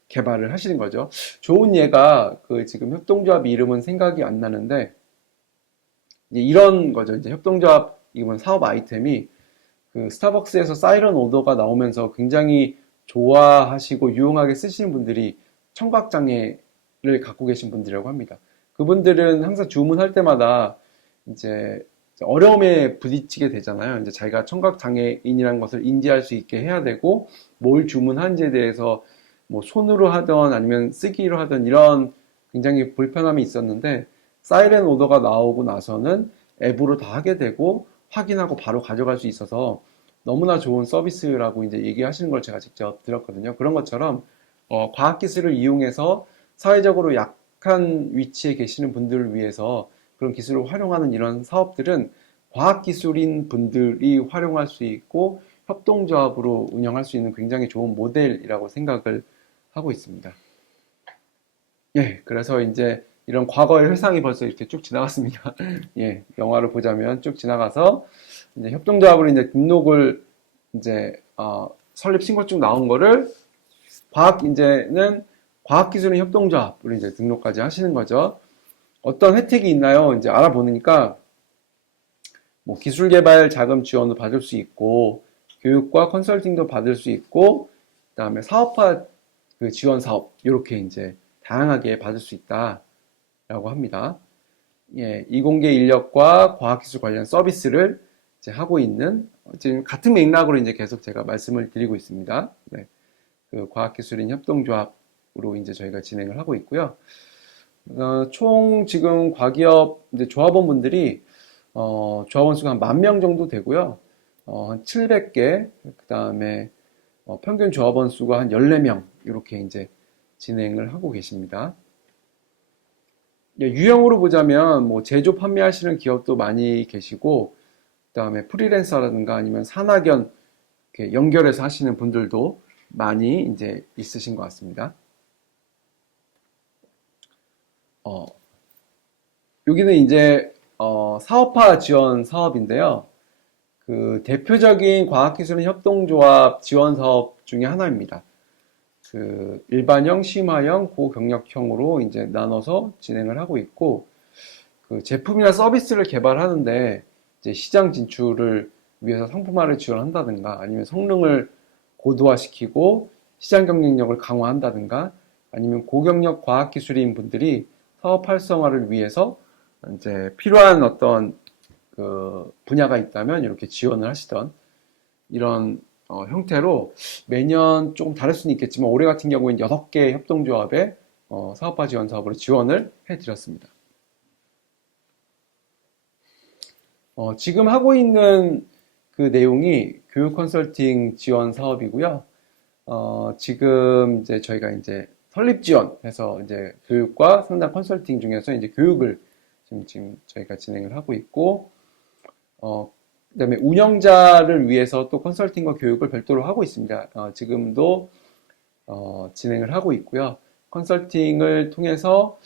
개발을 하시는 거죠. 좋은 예가 그 지금 협동조합 이름은 생각이 안 나는데 이제 이런 거죠. 이제 협동조합 이건 사업 아이템이 그 스타벅스에서 사이런 오더가 나오면서 굉장히 좋아하시고 유용하게 쓰시는 분들이 청각장애를 갖고 계신 분들이라고 합니다. 그분들은 항상 주문할 때마다 이제 어려움에 부딪히게 되잖아요. 이제 자기가 청각장애인이라는 것을 인지할 수 있게 해야 되고, 뭘 주문하는지에 대해서 뭐 손으로 하던 아니면 쓰기로 하던 이런 굉장히 불편함이 있었는데, 사이렌 오더가 나오고 나서는 앱으로 다 하게 되고, 확인하고 바로 가져갈 수 있어서 너무나 좋은 서비스라고 이제 얘기하시는 걸 제가 직접 들었거든요. 그런 것처럼, 과학기술을 이용해서 사회적으로 약한 위치에 계시는 분들을 위해서 그런 기술을 활용하는 이런 사업들은 과학기술인 분들이 활용할 수 있고 협동조합으로 운영할 수 있는 굉장히 좋은 모델이라고 생각을 하고 있습니다. 예, 그래서 이제 이런 과거의 회상이 벌써 이렇게 쭉 지나갔습니다. 예, 영화를 보자면 쭉 지나가서 이제 협동조합으로 이제 등록을 이제 설립 신고 쭉 나온 거를 이제는 과학기술인 협동조합으로 이제 등록까지 하시는 거죠. 어떤 혜택이 있나요? 이제 알아보니까 뭐 기술 개발 자금 지원을 받을 수 있고 교육과 컨설팅도 받을 수 있고 그다음에 사업화 그 지원 사업 이렇게 이제 다양하게 받을 수 있다라고 합니다. 예, 이공계 인력과 과학기술 관련 서비스를 이제 하고 있는 지금 같은 맥락으로 이제 계속 제가 말씀을 드리고 있습니다. 네, 그 과학기술인 협동조합으로 이제 저희가 진행을 하고 있고요. 총 지금 과기업 이제 조합원분들이 조합원 수가 한 10,000명 정도 되고요. 한 700개, 그 다음에 평균 조합원 수가 한 14명 이렇게 이제 진행을 하고 계십니다. 예, 유형으로 보자면 뭐 제조 판매하시는 기업도 많이 계시고, 그 다음에 프리랜서라든가 아니면 산학연 이렇게 연결해서 하시는 분들도 많이 이제 있으신 것 같습니다. 여기는 이제 사업화 지원 사업인데요. 그 대표적인 과학기술인 협동조합 지원 사업 중에 하나입니다. 그 일반형, 심화형, 고경력형으로 이제 나눠서 진행을 하고 있고, 그 제품이나 서비스를 개발하는데 이제 시장 진출을 위해서 상품화를 지원한다든가 아니면 성능을 고도화시키고 시장 경쟁력을 강화한다든가 아니면 고경력 과학기술인 분들이 사업 활성화를 위해서 이제 필요한 어떤 그 분야가 있다면 이렇게 지원을 하시던 이런 형태로 매년 조금 다를 수는 있겠지만 올해 같은 경우에는 6개 협동조합에 사업화 지원 사업으로 지원을 해드렸습니다. 지금 하고 있는 그 내용이 교육 컨설팅 지원 사업이고요. 지금 이제 저희가 이제 설립 지원해서 이제 교육과 상담 컨설팅 중에서 이제 교육을 지금 저희가 진행을 하고 있고, 그다음에 운영자를 위해서 또 컨설팅과 교육을 별도로 하고 있습니다. 지금도 진행을 하고 있고요. 컨설팅을 통해서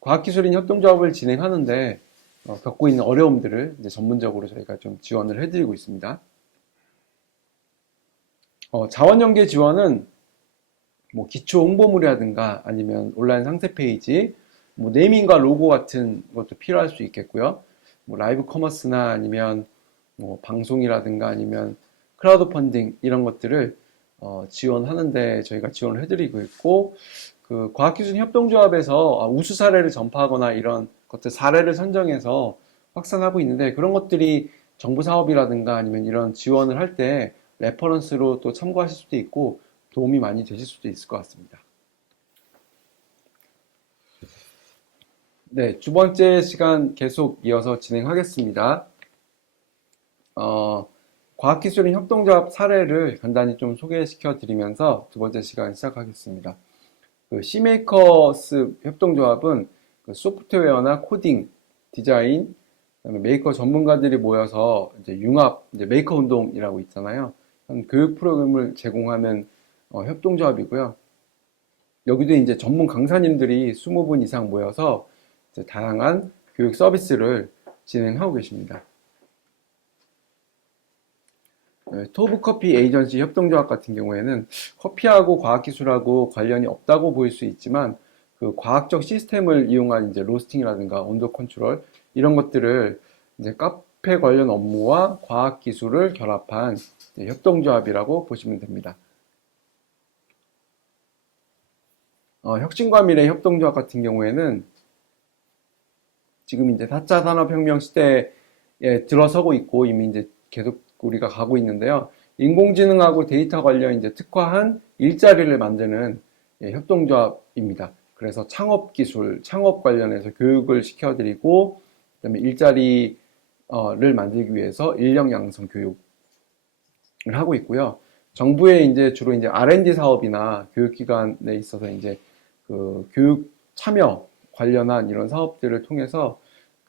과학기술인 협동조합을 진행하는데 겪고 있는 어려움들을 이제 전문적으로 저희가 좀 지원을 해드리고 있습니다. 자원연계 지원은 뭐 기초 홍보물이라든가 아니면 온라인 상세 페이지, 뭐 네이밍과 로고 같은 것도 필요할 수 있겠고요. 뭐 라이브 커머스나 아니면 뭐 방송이라든가 아니면 크라우드 펀딩 이런 것들을 지원하는데 저희가 지원을 해드리고 있고, 그 과학기술 협동조합에서 우수 사례를 전파하거나 이런 것들 사례를 선정해서 확산하고 있는데 그런 것들이 정부 사업이라든가 아니면 이런 지원을 할 때 레퍼런스로 또 참고하실 수도 있고 도움이 많이 되실 수도 있을 것 같습니다. 네, 두 번째 시간 계속 이어서 진행하겠습니다. 과학기술인 협동조합 사례를 간단히 좀 소개시켜 드리면서 두 번째 시간 시작하겠습니다. 그 C메이커스 협동조합은 그 소프트웨어나 코딩, 디자인, 그다음에 메이커 전문가들이 모여서 이제 융합, 이제 메이커 운동이라고 있잖아요. 교육 프로그램을 제공하는 협동조합이고요. 여기도 이제 전문 강사님들이 20분 이상 모여서 이제 다양한 교육 서비스를 진행하고 계십니다. 토브커피 에이전시 협동조합 같은 경우에는 커피하고 과학기술하고 관련이 없다고 보일 수 있지만 그 과학적 시스템을 이용한 이제 로스팅이라든가 온도 컨트롤 이런 것들을 이제 카페 관련 업무와 과학기술을 결합한 협동조합이라고 보시면 됩니다. 혁신과 미래 협동조합 같은 경우에는 지금 이제 4차 산업혁명 시대에 들어서고 있고 이미 이제 계속 우리가 가고 있는데요. 인공지능하고 데이터 관련 이제 특화한 일자리를 만드는 협동조합입니다. 그래서 창업 기술, 창업 관련해서 교육을 시켜드리고, 그다음에 일자리를 만들기 위해서 인력 양성 교육을 하고 있고요. 정부의 이제 주로 이제 R&D 사업이나 교육기관에 있어서 이제 그 교육 참여 관련한 이런 사업들을 통해서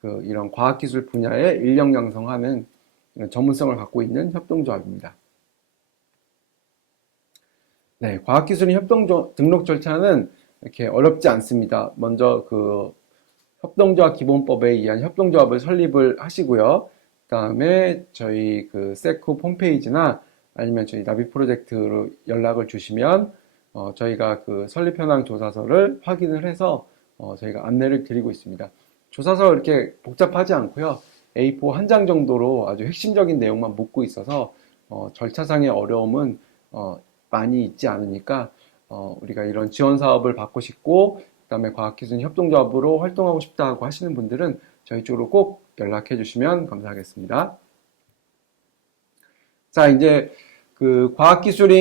그 이런 과학기술 분야의 인력 양성하는 전문성을 갖고 있는 협동조합입니다. 네, 과학기술인 협동조합 등록 절차는 이렇게 어렵지 않습니다. 먼저 그 협동조합 기본법에 의한 협동조합을 설립을 하시고요. 그 다음에 저희 그 세코 홈페이지나 아니면 저희 나비 프로젝트로 연락을 주시면 저희가 그 설립 현황 조사서를 확인을 해서 저희가 안내를 드리고 있습니다. 조사서 이렇게 복잡하지 않고요. A4 한 장 정도로 아주 핵심적인 내용만 묻고 있어서 절차상의 어려움은 많이 있지 않으니까 우리가 이런 지원 사업을 받고 싶고 그다음에 과학기술 협동조합으로 활동하고 싶다고 하시는 분들은 저희 쪽으로 꼭 연락해 주시면 감사하겠습니다. 자, 이제 그 과학기술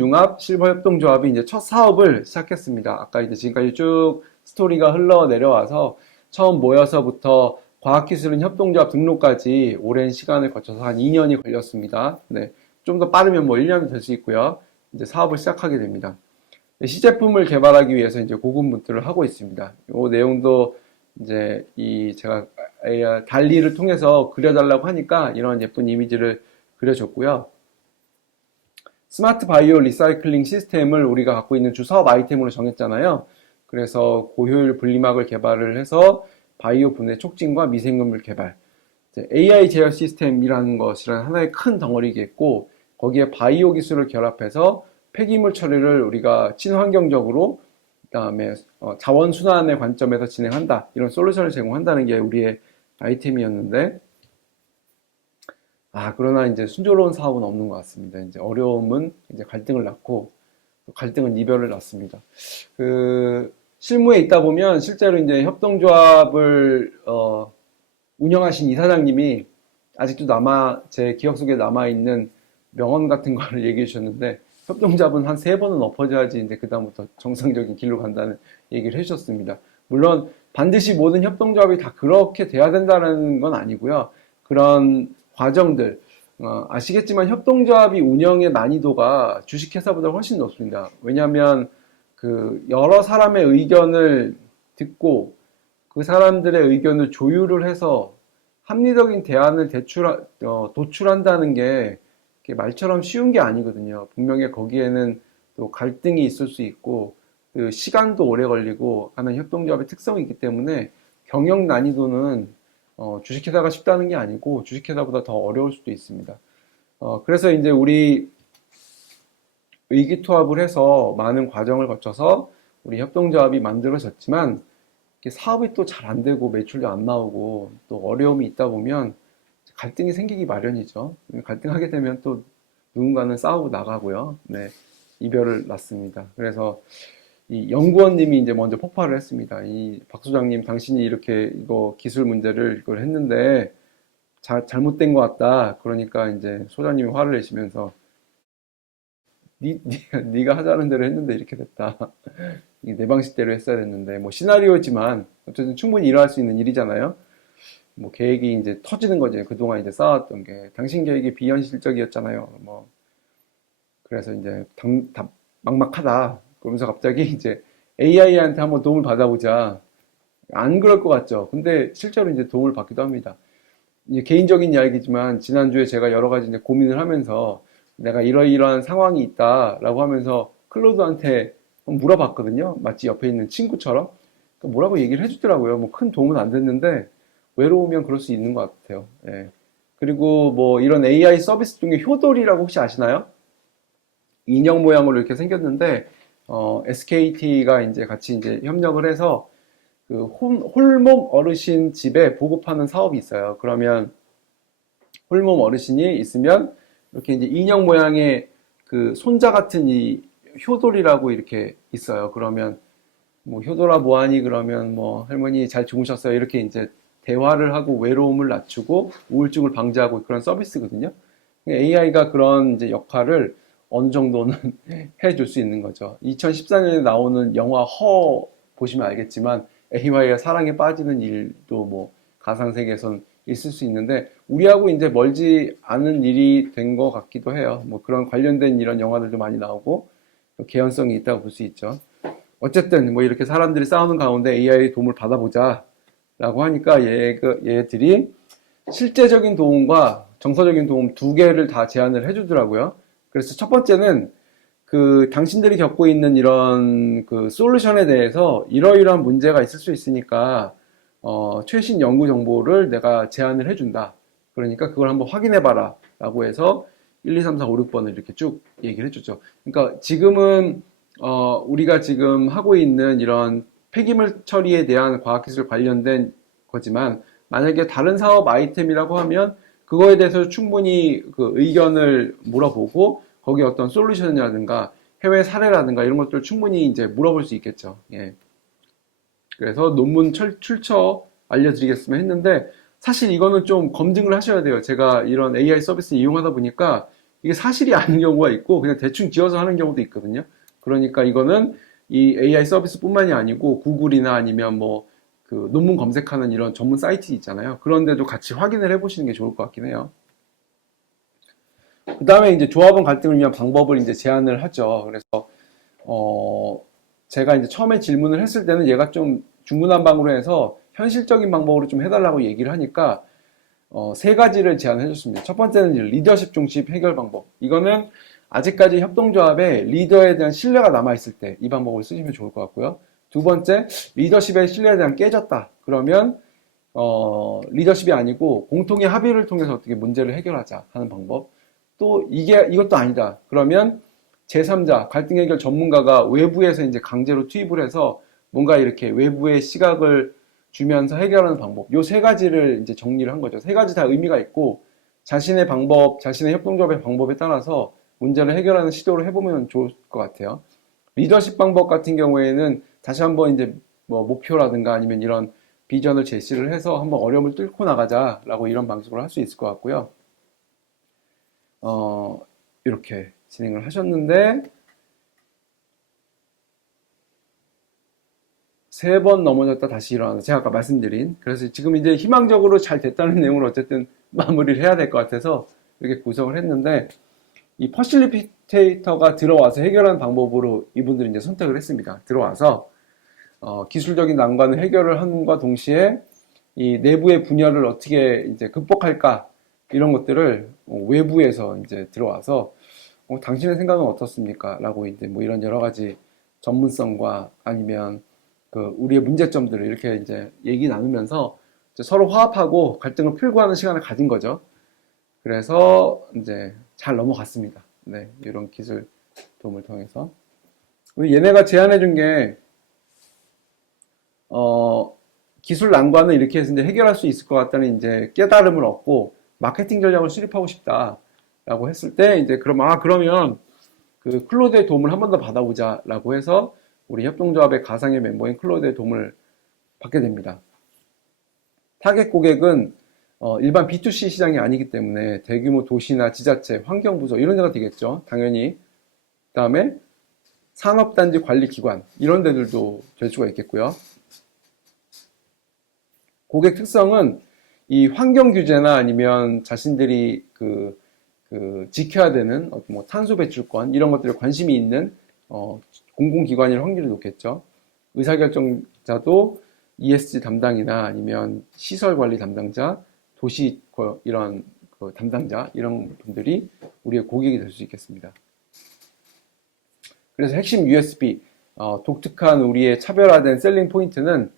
융합 실버 협동조합이 이제 첫 사업을 시작했습니다. 아까 이제 지금까지 쭉 스토리가 흘러 내려와서 처음 모여서부터 과학기술인 협동조합 등록까지 오랜 시간을 거쳐서 한 2년이 걸렸습니다. 네, 좀 더 빠르면 뭐 1년이 될 수 있고요. 이제 사업을 시작하게 됩니다. 시제품을 개발하기 위해서 이제 고군분투를 하고 있습니다. 이 내용도 이제 제가 달리를 통해서 그려달라고 하니까 이런 예쁜 이미지를 그려줬고요. 스마트 바이오 리사이클링 시스템을 우리가 갖고 있는 주 사업 아이템으로 정했잖아요. 그래서 고효율 분리막을 개발을 해서 바이오 분해 촉진과 미생물물 개발, AI 제어 시스템이라는 것이란 하나의 큰 덩어리겠고 거기에 바이오 기술을 결합해서 폐기물 처리를 우리가 친환경적으로 그다음에 자원 순환의 관점에서 진행한다 이런 솔루션을 제공한다는 게 우리의 아이템이었는데 그러나 이제 순조로운 사업은 없는 것 같습니다. 이제 어려움은 이제 갈등을 낳고 갈등은 이별을 낳습니다. 그 실무에 있다 보면 실제로 이제 협동조합을 운영하신 이사장님이 아직도 제 기억 속에 남아 있는 명언 같은 걸 얘기해 주셨는데 협동조합은 한 3번은 엎어져야지 이제 그다음부터 정상적인 길로 간다는 얘기를 해주셨습니다. 물론 반드시 모든 협동조합이 다 그렇게 돼야 된다는 건 아니고요. 그런 과정들 아시겠지만 협동조합이 운영의 난이도가 주식회사보다 훨씬 높습니다. 왜냐하면 그 여러 사람의 의견을 듣고 그 사람들의 의견을 조율을 해서 합리적인 대안을 도출한다는 게 말처럼 쉬운 게 아니거든요. 분명히 거기에는 또 갈등이 있을 수 있고 그 시간도 오래 걸리고 하는 협동조합의 특성이 있기 때문에 경영 난이도는 주식회사가 쉽다는 게 아니고 주식회사보다 더 어려울 수도 있습니다. 그래서 이제 우리 의기투합을 해서 많은 과정을 거쳐서 우리 협동조합이 만들어졌지만 사업이 또 잘 안 되고 매출도 안 나오고 또 어려움이 있다 보면 갈등이 생기기 마련이죠. 갈등하게 되면 또 누군가는 싸우고 나가고요. 네, 이별을 낳습니다. 그래서 이 연구원님이 이제 먼저 폭발을 했습니다. 이 박 소장님, 당신이 이렇게 이거 기술 문제를 이걸 했는데 잘못된 것 같다. 그러니까 이제 소장님이 화를 내시면서 네가 하자는 대로 했는데 이렇게 됐다. 이게 내 방식대로 했어야 됐는데 뭐 시나리오지만 어쨌든 충분히 일어날 수 있는 일이잖아요. 뭐 계획이 이제 터지는 거지. 그동안 이제 쌓았던 게 당신 계획이 비현실적이었잖아요. 뭐 그래서 이제 막막하다. 그러면서 갑자기 이제 AI한테 한번 도움을 받아보자. 안 그럴 것 같죠. 근데 실제로 이제 도움을 받기도 합니다. 이제 개인적인 이야기지만 지난주에 제가 여러 가지 이제 고민을 하면서 내가 이러이러한 상황이 있다라고 하면서 클로드한테 물어봤거든요. 마치 옆에 있는 친구처럼. 그러니까 뭐라고 얘기를 해주더라고요. 뭐 큰 도움은 안 됐는데 외로우면 그럴 수 있는 것 같아요. 예. 그리고 뭐 이런 AI 서비스 중에 효돌이라고 혹시 아시나요? 인형 모양으로 이렇게 생겼는데 SKT가 이제 같이 이제 협력을 해서 그 홀몸 어르신 집에 보급하는 사업이 있어요. 그러면 홀몸 어르신이 있으면 이렇게 이제 인형 모양의 그 손자 같은 이 효돌이라고 이렇게 있어요. 그러면 뭐 효돌아 뭐하니 그러면 뭐 할머니 잘 주무셨어요 이렇게 이제 대화를 하고 외로움을 낮추고 우울증을 방지하고 그런 서비스거든요. AI가 그런 이제 역할을 어느 정도는 해줄 수 있는 거죠. 2014년에 나오는 영화 허 보시면 알겠지만 AI가 사랑에 빠지는 일도 뭐 가상세계에선 있을 수 있는데 우리하고 이제 멀지 않은 일이 된 것 같기도 해요. 뭐 그런 관련된 이런 영화들도 많이 나오고 개연성이 있다고 볼 수 있죠. 어쨌든 뭐 이렇게 사람들이 싸우는 가운데 AI 도움을 받아보자 라고 하니까 얘들이 실제적인 도움과 정서적인 도움 두 개를 다 제안을 해주더라고요. 그래서 첫 번째는 그 당신들이 겪고 있는 이런 그 솔루션에 대해서 이러이러한 문제가 있을 수 있으니까 최신 연구 정보를 내가 제안을 해준다. 그러니까 그걸 한번 확인해봐라 라고 해서 1, 2, 3, 4, 5, 6번을 이렇게 쭉 얘기를 해주죠. 그러니까 지금은 우리가 지금 하고 있는 이런 폐기물 처리에 대한 과학기술 관련된 거지만 만약에 다른 사업 아이템이라고 하면 그거에 대해서 충분히 그 의견을 물어보고 거기에 어떤 솔루션이라든가 해외 사례라든가 이런 것들을 충분히 이제 물어볼 수 있겠죠. 예. 그래서 논문 출처 알려드리겠으면 했는데 사실 이거는 좀 검증을 하셔야 돼요. 제가 이런 AI 서비스 이용하다 보니까 이게 사실이 아닌 경우가 있고 그냥 대충 지어서 하는 경우도 있거든요. 그러니까 이거는 이 AI 서비스뿐만이 아니고 구글이나 아니면 뭐 그 논문 검색하는 이런 전문 사이트 있잖아요. 그런데도 같이 확인을 해보시는 게 좋을 것 같긴 해요. 그 다음에 이제 조합원 갈등을 위한 방법을 이제 제안을 하죠. 그래서 제가 이제 처음에 질문을 했을 때는 얘가 좀 중구난방으로 해서 현실적인 방법으로 좀 해달라고 얘기를 하니까 세 가지를 제안해 줬습니다. 첫 번째는 이제 리더십 중심 해결 방법. 이거는 아직까지 협동조합에 리더에 대한 신뢰가 남아있을 때 이 방법을 쓰시면 좋을 것 같고요. 두 번째, 리더십의 신뢰에 대한 깨졌다. 그러면 리더십이 아니고 공통의 합의를 통해서 어떻게 문제를 해결하자 하는 방법. 또 이것도 아니다. 그러면 제3자, 갈등 해결 전문가가 외부에서 이제 강제로 투입을 해서 뭔가 이렇게 외부의 시각을 주면서 해결하는 방법. 요 세 가지를 이제 정리를 한 거죠. 세 가지 다 의미가 있고 자신의 방법, 자신의 협동조합의 방법에 따라서 문제를 해결하는 시도를 해보면 좋을 것 같아요. 리더십 방법 같은 경우에는 다시 한번 이제 뭐 목표라든가 아니면 이런 비전을 제시를 해서 한번 어려움을 뚫고 나가자라고 이런 방식으로 할 수 있을 것 같고요. 이렇게 진행을 하셨는데 세 번 넘어졌다 다시 일어나는 제가 아까 말씀드린 그래서 지금 이제 희망적으로 잘 됐다는 내용을 어쨌든 마무리를 해야 될 것 같아서 이렇게 구성을 했는데 이 퍼실리테이터가 들어와서 해결하는 방법으로 이분들이 이제 선택을 했습니다. 들어와서 기술적인 난관을 해결을 함과 동시에 이 내부의 분열을 어떻게 이제 극복할까 이런 것들을 외부에서 이제 들어와서 당신의 생각은 어떻습니까? 라고 이제 뭐 이런 여러 가지 전문성과 아니면 그 우리의 문제점들을 이렇게 이제 얘기 나누면서 이제 서로 화합하고 갈등을 풀고 하는 시간을 가진 거죠. 그래서 이제 잘 넘어갔습니다. 네, 이런 기술 도움을 통해서. 얘네가 제안해 준 게, 기술 난관을 이렇게 해서 이제 해결할 수 있을 것 같다는 이제 깨달음을 얻고 마케팅 전략을 수립하고 싶다라고 했을 때 이제 그러면 그 클로드의 도움을 한 번 더 받아보자라고 해서 우리 협동조합의 가상의 멤버인 클로드의 도움을 받게 됩니다. 타겟 고객은 일반 B2C 시장이 아니기 때문에 대규모 도시나 지자체, 환경부서 이런 데가 되겠죠. 당연히. 그다음에 산업단지 관리기관 이런 데들도 될 수가 있겠고요. 고객 특성은 이 환경 규제나 아니면 자신들이 지켜야 되는 뭐 탄소 배출권 이런 것들에 관심이 있는 공공기관일 확률이 높겠죠. 의사결정자도 ESG 담당이나 아니면 시설관리 담당자, 도시 이런 담당자 이런 분들이 우리의 고객이 될 수 있겠습니다. 그래서 핵심 USB 독특한 우리의 차별화된 셀링 포인트는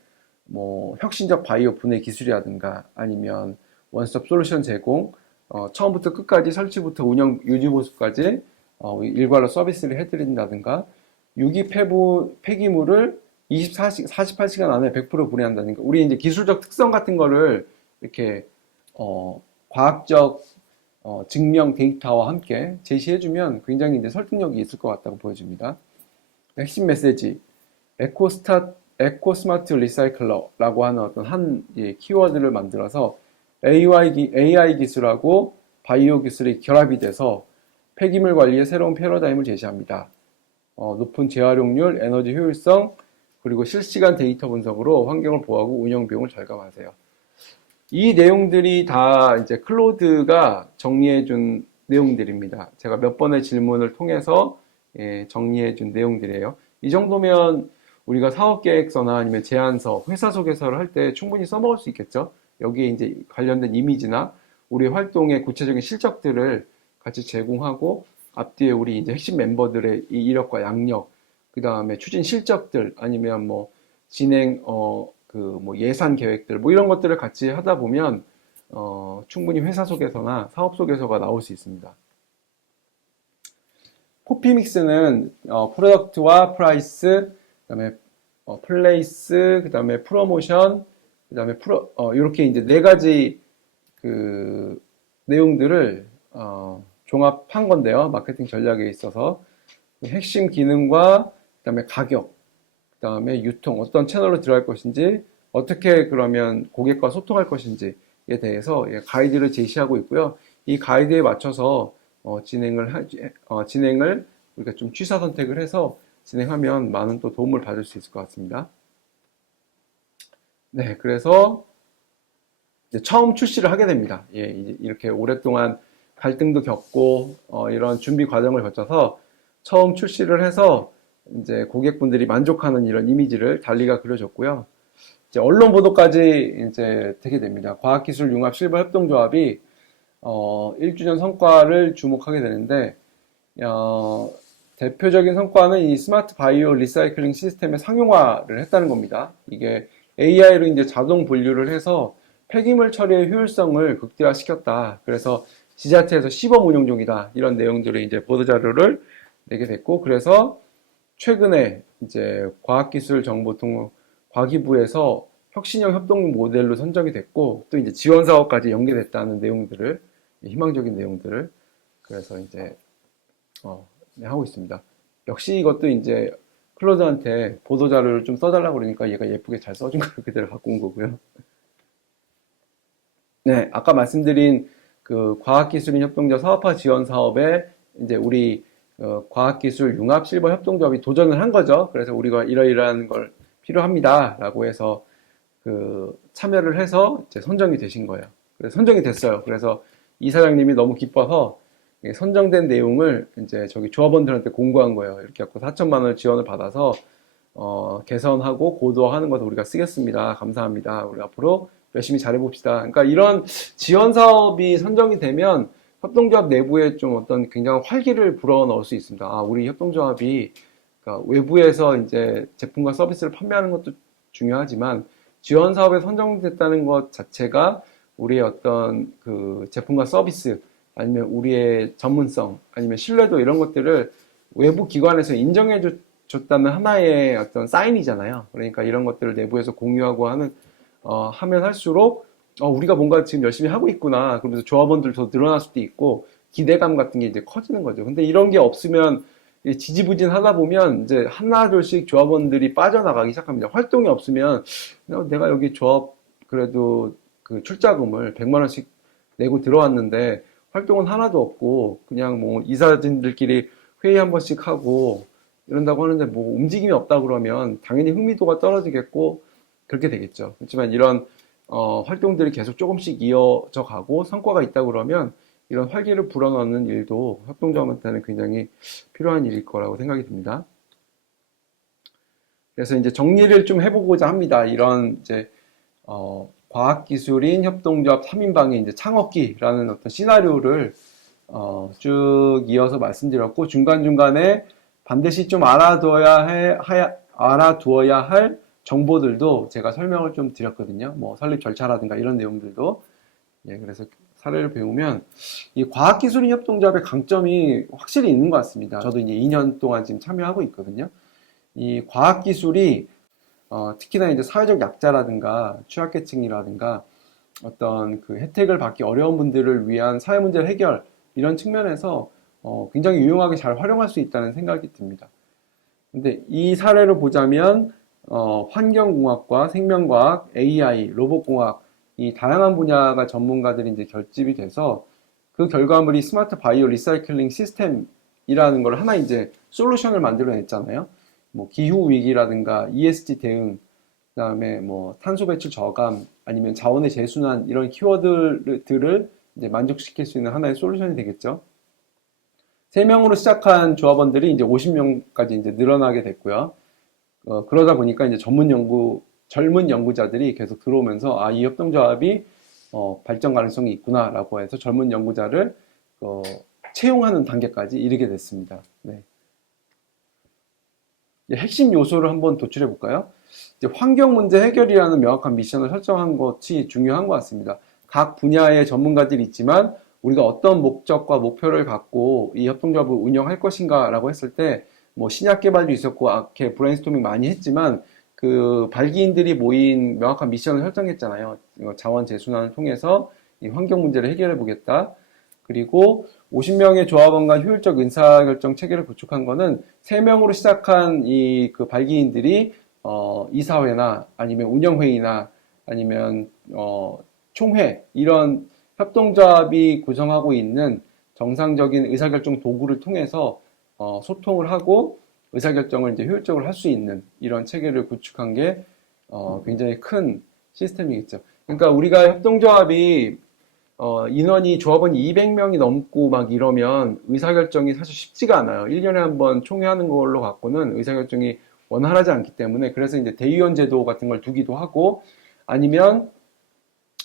뭐 혁신적 바이오 분해 기술이라든가 아니면 원스톱 솔루션 제공, 처음부터 끝까지 설치부터 운영 유지 보수까지 일괄로 서비스를 해드린다든가 유기 폐기물을 48시간 안에 100% 분해한다든가 우리 이제 기술적 특성 같은 거를 이렇게 과학적 증명 데이터와 함께 제시해주면 굉장히 이제 설득력이 있을 것 같다고 보여집니다. 핵심 메시지 에코스마트 리사이클러라고 하는 어떤 한 키워드를 만들어서 AI 기술하고 바이오 기술이 결합이 돼서 폐기물 관리의 새로운 패러다임을 제시합니다. 높은 재활용률, 에너지 효율성, 그리고 실시간 데이터 분석으로 환경을 보호하고 운영 비용을 절감하세요. 이 내용들이 다 이제 클로드가 정리해준 내용들입니다. 제가 몇 번의 질문을 통해서 정리해준 내용들이에요. 이 정도면 우리가 사업계획서나 아니면 제안서, 회사 소개서를 할 때 충분히 써먹을 수 있겠죠. 여기에 이제 관련된 이미지나 우리 활동의 구체적인 실적들을 같이 제공하고 앞뒤에 우리 이제 핵심 멤버들의 이 이력과 양력, 그 다음에 추진 실적들 아니면 뭐 진행 뭐 예산 계획들 뭐 이런 것들을 같이 하다 보면 충분히 회사 소개서나 사업 소개서가 나올 수 있습니다. 포피믹스는 프로덕트와 프라이스, 그다음에 플레이스, 그다음에 프로모션, 그다음에 이렇게 이제 네 가지 그 내용들을 종합한 건데요. 마케팅 전략에 있어서 핵심 기능과 그다음에 가격, 그다음에 유통, 어떤 채널로 들어갈 것인지, 어떻게 그러면 고객과 소통할 것인지에 대해서 가이드를 제시하고 있고요. 이 가이드에 맞춰서 진행을 우리가 좀 취사 선택을 해서 진행하면 많은 또 도움을 받을 수 있을 것 같습니다. 네, 그래서 이제 처음 출시를 하게 됩니다. 이제 이렇게 오랫동안 갈등도 겪고 이런 준비 과정을 거쳐서 처음 출시를 해서 이제 고객분들이 만족하는 이런 이미지를 달리가 그려줬고요. 이제 언론 보도까지 이제 되게 됩니다. 과학기술 융합 실버 협동조합이 1주년 성과를 주목하게 되는데 대표적인 성과는 이 스마트 바이오 리사이클링 시스템의 상용화를 했다는 겁니다. 이게 AI로 이제 자동 분류를 해서 폐기물 처리의 효율성을 극대화시켰다. 그래서 지자체에서 시범 운용 중이다. 이런 내용들을 이제 보도자료를 내게 됐고, 그래서 최근에 이제 과학기술정보통 과기부에서 혁신형 협동 모델로 선정이 됐고, 또 이제 지원 사업까지 연계됐다는 내용들을, 희망적인 내용들을, 그래서 이제, 하고 있습니다. 역시 이것도 이제 클로드한테 보도자료를 좀 써달라고 그러니까 얘가 예쁘게 잘 써준 걸 그대로 갖고 온 거고요. 네, 아까 말씀드린 그 과학기술인 협동조 사업화 지원 사업에 이제 우리 과학기술 융합 실버 협동조합이 도전을 한 거죠. 그래서 우리가 이러이러한 걸 필요합니다. 라고 해서 참여를 해서 이제 선정이 되신 거예요. 그래서 선정이 됐어요. 그래서 이사장님이 너무 기뻐서 선정된 내용을 이제 저기 조합원들한테 공고한 거예요. 이렇게 갖고 4천만 원 지원을 받아서 개선하고 고도화하는 것을 우리가 쓰겠습니다. 감사합니다. 우리 앞으로 열심히 잘해봅시다. 그러니까 이런 지원 사업이 선정이 되면 협동조합 내부에 좀 어떤 굉장한 활기를 불어넣을 수 있습니다. 우리 협동조합이 그러니까 외부에서 이제 제품과 서비스를 판매하는 것도 중요하지만 지원 사업에 선정됐다는 것 자체가 우리의 어떤 그 제품과 서비스 아니면 우리의 전문성 아니면 신뢰도 이런 것들을 외부 기관에서 인정해 줬다는 하나의 어떤 사인이잖아요. 그러니까 이런 것들을 내부에서 공유하고 하면 할수록 우리가 뭔가 지금 열심히 하고 있구나. 그러면서 조합원들도 늘어날 수도 있고 기대감 같은 게 이제 커지는 거죠. 근데 이런 게 없으면 지지부진하다 보면 이제 하나둘씩 조합원들이 빠져나가기 시작합니다. 활동이 없으면 내가 여기 조합 그래도 그 출자금을 100만 원씩 내고 들어왔는데 활동은 하나도 없고 그냥 뭐 이사진들끼리 회의 한 번씩 하고 이런다고 하는데 뭐 움직임이 없다 그러면 당연히 흥미도가 떨어지겠고 그렇게 되겠죠. 그렇지만 이런 활동들이 계속 조금씩 이어져 가고 성과가 있다 그러면 이런 활기를 불어넣는 일도 협동조합한테는 굉장히 필요한 일일 거라고 생각이 듭니다. 그래서 이제 정리를 좀 해보고자 합니다. 이런 이제 과학기술인 협동조합 3인방의 이제 창업기라는 어떤 시나리오를 쭉 이어서 말씀드렸고 중간중간에 반드시 좀 알아두어야 할 정보들도 제가 설명을 좀 드렸거든요. 뭐 설립 절차라든가 이런 내용들도. 예, 그래서 사례를 배우면 이 과학기술인 협동조합의 강점이 확실히 있는 것 같습니다. 저도 이제 2년 동안 지금 참여하고 있거든요. 이 과학기술이 특히나 이제 사회적 약자라든가 취약계층이라든가 어떤 그 혜택을 받기 어려운 분들을 위한 사회 문제 해결 이런 측면에서 굉장히 유용하게 잘 활용할 수 있다는 생각이 듭니다. 근데 이 사례를 보자면 환경공학과 생명과학, AI, 로봇공학 이 다양한 분야가 전문가들이 이제 결집이 돼서 그 결과물이 스마트 바이오 리사이클링 시스템이라는 걸 하나 이제 솔루션을 만들어냈잖아요. 뭐 기후 위기라든가 ESG 대응, 그다음에 뭐 탄소 배출 저감 아니면 자원의 재순환 이런 키워드들을 이제 만족시킬 수 있는 하나의 솔루션이 되겠죠. 3명으로 시작한 조합원들이 이제 50명까지 이제 늘어나게 됐고요. 그러다 보니까 이제 젊은 연구자들이 계속 들어오면서 이 협동조합이 발전 가능성이 있구나라고 해서 젊은 연구자를 채용하는 단계까지 이르게 됐습니다. 네. 핵심 요소를 한번 도출해 볼까요? 이제 환경 문제 해결이라는 명확한 미션을 설정한 것이 중요한 것 같습니다. 각 분야의 전문가들이 있지만 우리가 어떤 목적과 목표를 갖고 이 협동조합을 운영할 것인가라고 했을 때 뭐 신약 개발도 있었고 이렇게 브레인스토밍 많이 했지만 그 발기인들이 모인 명확한 미션을 설정했잖아요. 자원 재순환을 통해서 이 환경 문제를 해결해 보겠다. 그리고 50명의 조합원 간 효율적 의사결정 체계를 구축한 거는 3명으로 시작한 이 그 발기인들이 이사회나 아니면 운영회의나 아니면 총회 이런 협동조합이 구성하고 있는 정상적인 의사결정 도구를 통해서 소통을 하고 의사결정을 이제 효율적으로 할 수 있는 이런 체계를 구축한 게 굉장히 큰 시스템이겠죠. 그러니까 우리가 협동조합이 인원이 조합원이 200명이 넘고 막 이러면 의사결정이 사실 쉽지가 않아요. 1년에 한 번 총회하는 걸로 갖고는 의사결정이 원활하지 않기 때문에 그래서 이제 대의원 제도 같은 걸 두기도 하고 아니면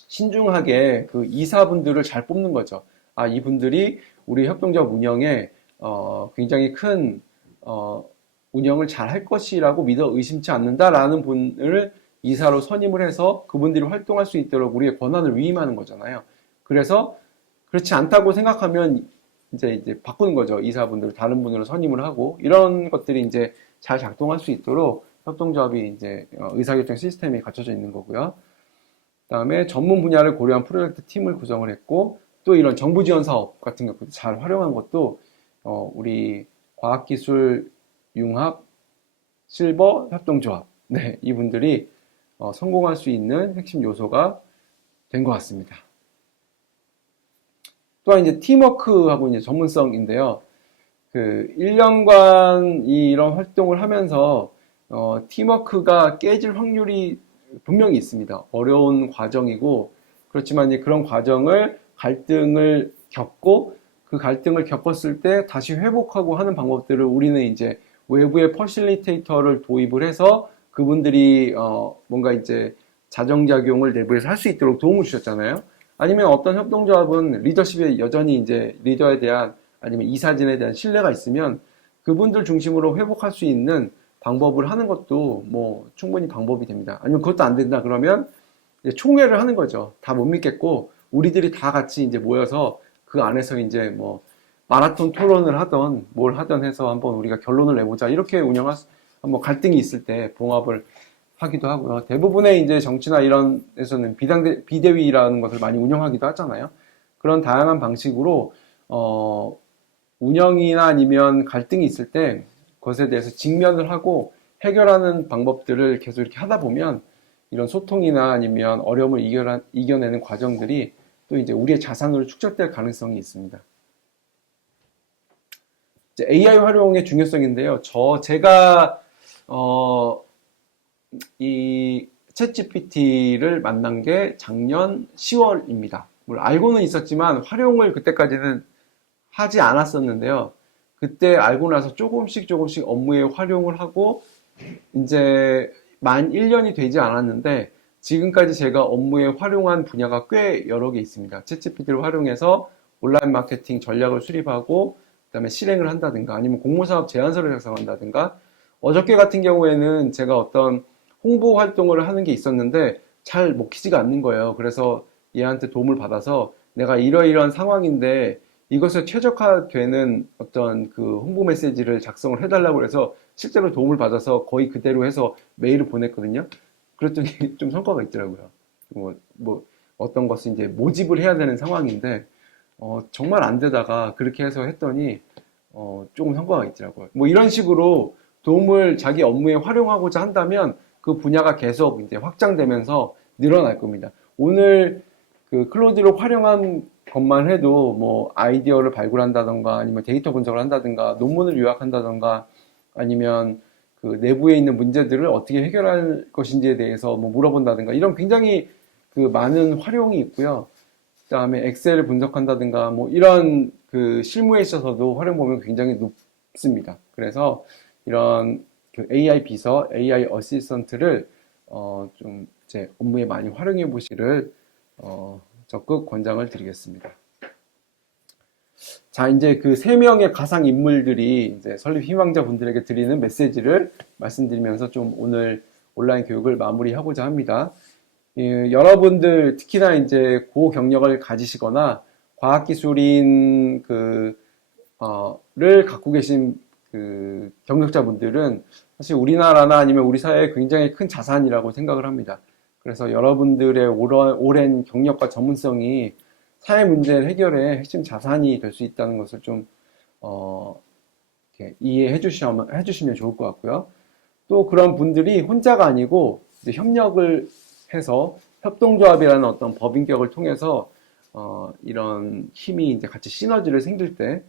신중하게 그 이사분들을 잘 뽑는 거죠. 이분들이 우리 협동조합 운영에 굉장히 큰 운영을 잘 할 것이라고 믿어 의심치 않는다라는 분을 이사로 선임을 해서 그분들이 활동할 수 있도록 우리의 권한을 위임하는 거잖아요. 그래서 그렇지 않다고 생각하면 이제 바꾸는 거죠. 이사분들을 다른 분으로 선임을 하고 이런 것들이 이제 잘 작동할 수 있도록 협동조합이 이제 의사결정 시스템이 갖춰져 있는 거고요. 그다음에 전문 분야를 고려한 프로젝트 팀을 구성을 했고 또 이런 정부 지원 사업 같은 것도 잘 활용한 것도 우리 과학기술 융합 실버 협동조합 네, 이분들이 성공할 수 있는 핵심 요소가 된 것 같습니다. 또한 이제 팀워크하고 이제 전문성인데요. 그 1년간 이런 활동을 하면서 팀워크가 깨질 확률이 분명히 있습니다. 어려운 과정이고 그렇지만 이제 그런 갈등을 겪고 그 갈등을 겪었을 때 다시 회복하고 하는 방법들을 우리는 이제 외부의 퍼실리테이터를 도입을 해서 그분들이 뭔가 이제 자정작용을 내부에서 할 수 있도록 도움을 주셨잖아요. 아니면 어떤 협동조합은 리더십에 여전히 이제 리더에 대한 아니면 이사진에 대한 신뢰가 있으면 그분들 중심으로 회복할 수 있는 방법을 하는 것도 뭐 충분히 방법이 됩니다. 아니면 그것도 안 된다 그러면 이제 총회를 하는 거죠. 다 못 믿겠고 우리들이 다 같이 이제 모여서 그 안에서 이제 뭐 마라톤 토론을 하던 뭘 하던 해서 한번 우리가 결론을 내보자 이렇게 한번 갈등이 있을 때 봉합을 하기도 하고요. 대부분의 이제 정치나 이런 데서는 비대위라는 것을 많이 운영하기도 하잖아요. 그런 다양한 방식으로 운영이나 아니면 갈등이 있을 때 그것에 대해서 직면을 하고 해결하는 방법들을 계속 이렇게 하다 보면 이런 소통이나 아니면 어려움을 이겨내는 과정들이 또 이제 우리의 자산으로 축적될 가능성이 있습니다. 이제 AI 활용의 중요성인데요. 제가 이 챗GPT를 만난 게 작년 10월입니다. 물론 알고는 있었지만 활용을 그때까지는 하지 않았었는데요. 그때 알고 나서 조금씩 업무에 활용을 하고 이제 만 1년이 되지 않았는데 지금까지 제가 업무에 활용한 분야가 꽤 여러 개 있습니다. 챗GPT를 활용해서 온라인 마케팅 전략을 수립하고 그다음에 실행을 한다든가 아니면 공모사업 제안서를 작성한다든가 어저께 같은 경우에는 제가 어떤 홍보 활동을 하는 게 있었는데 잘 먹히지가 않는 거예요. 그래서 얘한테 도움을 받아서 내가 이러이러한 상황인데 이것에 최적화되는 어떤 그 홍보 메시지를 작성을 해달라고 해서 실제로 도움을 받아서 거의 그대로 해서 메일을 보냈거든요. 그랬더니 좀 성과가 있더라고요. 어떤 것을 이제 모집을 해야 되는 상황인데 정말 안 되다가 그렇게 해서 했더니 조금 성과가 있더라고요. 뭐 이런 식으로 도움을 자기 업무에 활용하고자 한다면 그 분야가 계속 이제 확장되면서 늘어날 겁니다. 오늘 그 클로드를 활용한 것만 해도 뭐 아이디어를 발굴한다던가 아니면 데이터 분석을 한다든가 논문을 요약한다던가 아니면 그 내부에 있는 문제들을 어떻게 해결할 것인지에 대해서 뭐 물어본다든가 이런 굉장히 그 많은 활용이 있고요. 그다음에 엑셀을 분석한다든가 뭐 이런 그 실무에 있어서도 활용 범위가 굉장히 높습니다. 그래서 이런 그 AI 비서, AI 어시스턴트를 좀 제 업무에 많이 활용해 보시기를 적극 권장을 드리겠습니다. 자, 이제 그 3명의 가상 인물들이 이제 설립 희망자분들에게 드리는 메시지를 말씀드리면서 좀 오늘 온라인 교육을 마무리하고자 합니다. 여러분들 특히나 이제 고경력을 가지시거나 과학기술인 를 갖고 계신 그 경력자분들은 사실 우리나라나 아니면 우리 사회에 굉장히 큰 자산이라고 생각을 합니다. 그래서 여러분들의 오랜 경력과 전문성이 사회 문제 해결의 핵심 자산이 될 수 있다는 것을 좀 이렇게 이해해 주시면 좋을 것 같고요. 또 그런 분들이 혼자가 아니고 이제 협력을 해서 협동조합이라는 어떤 법인격을 통해서 이런 힘이 이제 같이 시너지를 생길 때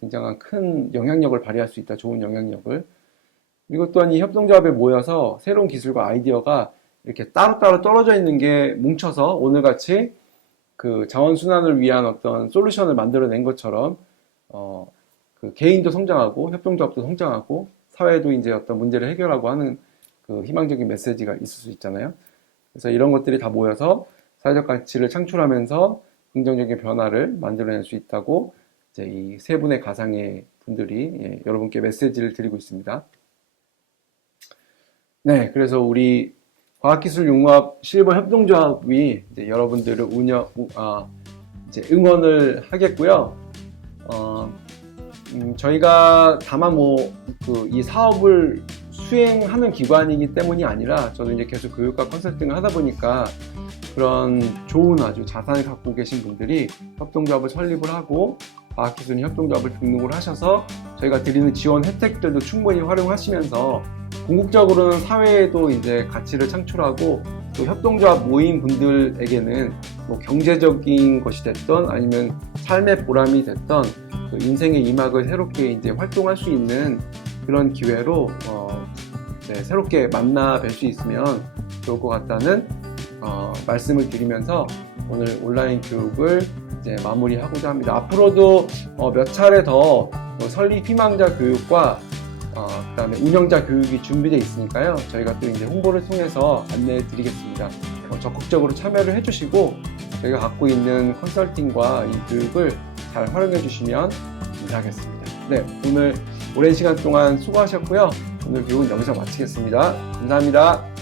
굉장한 큰 영향력을 발휘할 수 있다. 좋은 영향력을. 그리고 또한 이 협동조합에 모여서 새로운 기술과 아이디어가 이렇게 따로따로 떨어져 있는 게 뭉쳐서 오늘같이 그 자원순환을 위한 어떤 솔루션을 만들어낸 것처럼 그 개인도 성장하고 협동조합도 성장하고 사회도 이제 어떤 문제를 해결하고 하는 그 희망적인 메시지가 있을 수 있잖아요. 그래서 이런 것들이 다 모여서 사회적 가치를 창출하면서 긍정적인 변화를 만들어낼 수 있다고 이제 이 세 분의 가상의 분들이 여러분께 메시지를 드리고 있습니다. 네, 그래서 우리 과학기술융합 실버 협동조합이 이제 여러분들을 이제 응원을 하겠고요. 저희가 다만 이 사업을 수행하는 기관이기 때문이 아니라 저도 이제 계속 교육과 컨설팅을 하다 보니까 그런 좋은 아주 자산을 갖고 계신 분들이 협동조합을 설립을 하고 과학기술 협동조합을 등록을 하셔서 저희가 드리는 지원 혜택들도 충분히 활용하시면서 궁극적으로는 사회에도 이제 가치를 창출하고 또 협동조합 모임 분들에게는 뭐 경제적인 것이 됐던 아니면 삶의 보람이 됐던 그 인생의 이막을 새롭게 이제 활동할 수 있는 그런 기회로 새롭게 만나 뵐 수 있으면 좋을 것 같다는 말씀을 드리면서 오늘 온라인 교육을 이제 마무리하고자 합니다. 앞으로도 몇 차례 더 설립 희망자 교육과 그다음에 운영자 교육이 준비되어 있으니까요. 저희가 또 이제 홍보를 통해서 안내해 드리겠습니다. 적극적으로 참여를 해주시고 저희가 갖고 있는 컨설팅과 이 교육을 잘 활용해 주시면 감사하겠습니다. 네, 오늘 오랜 시간 동안 수고하셨고요. 오늘 교육은 여기서 마치겠습니다. 감사합니다.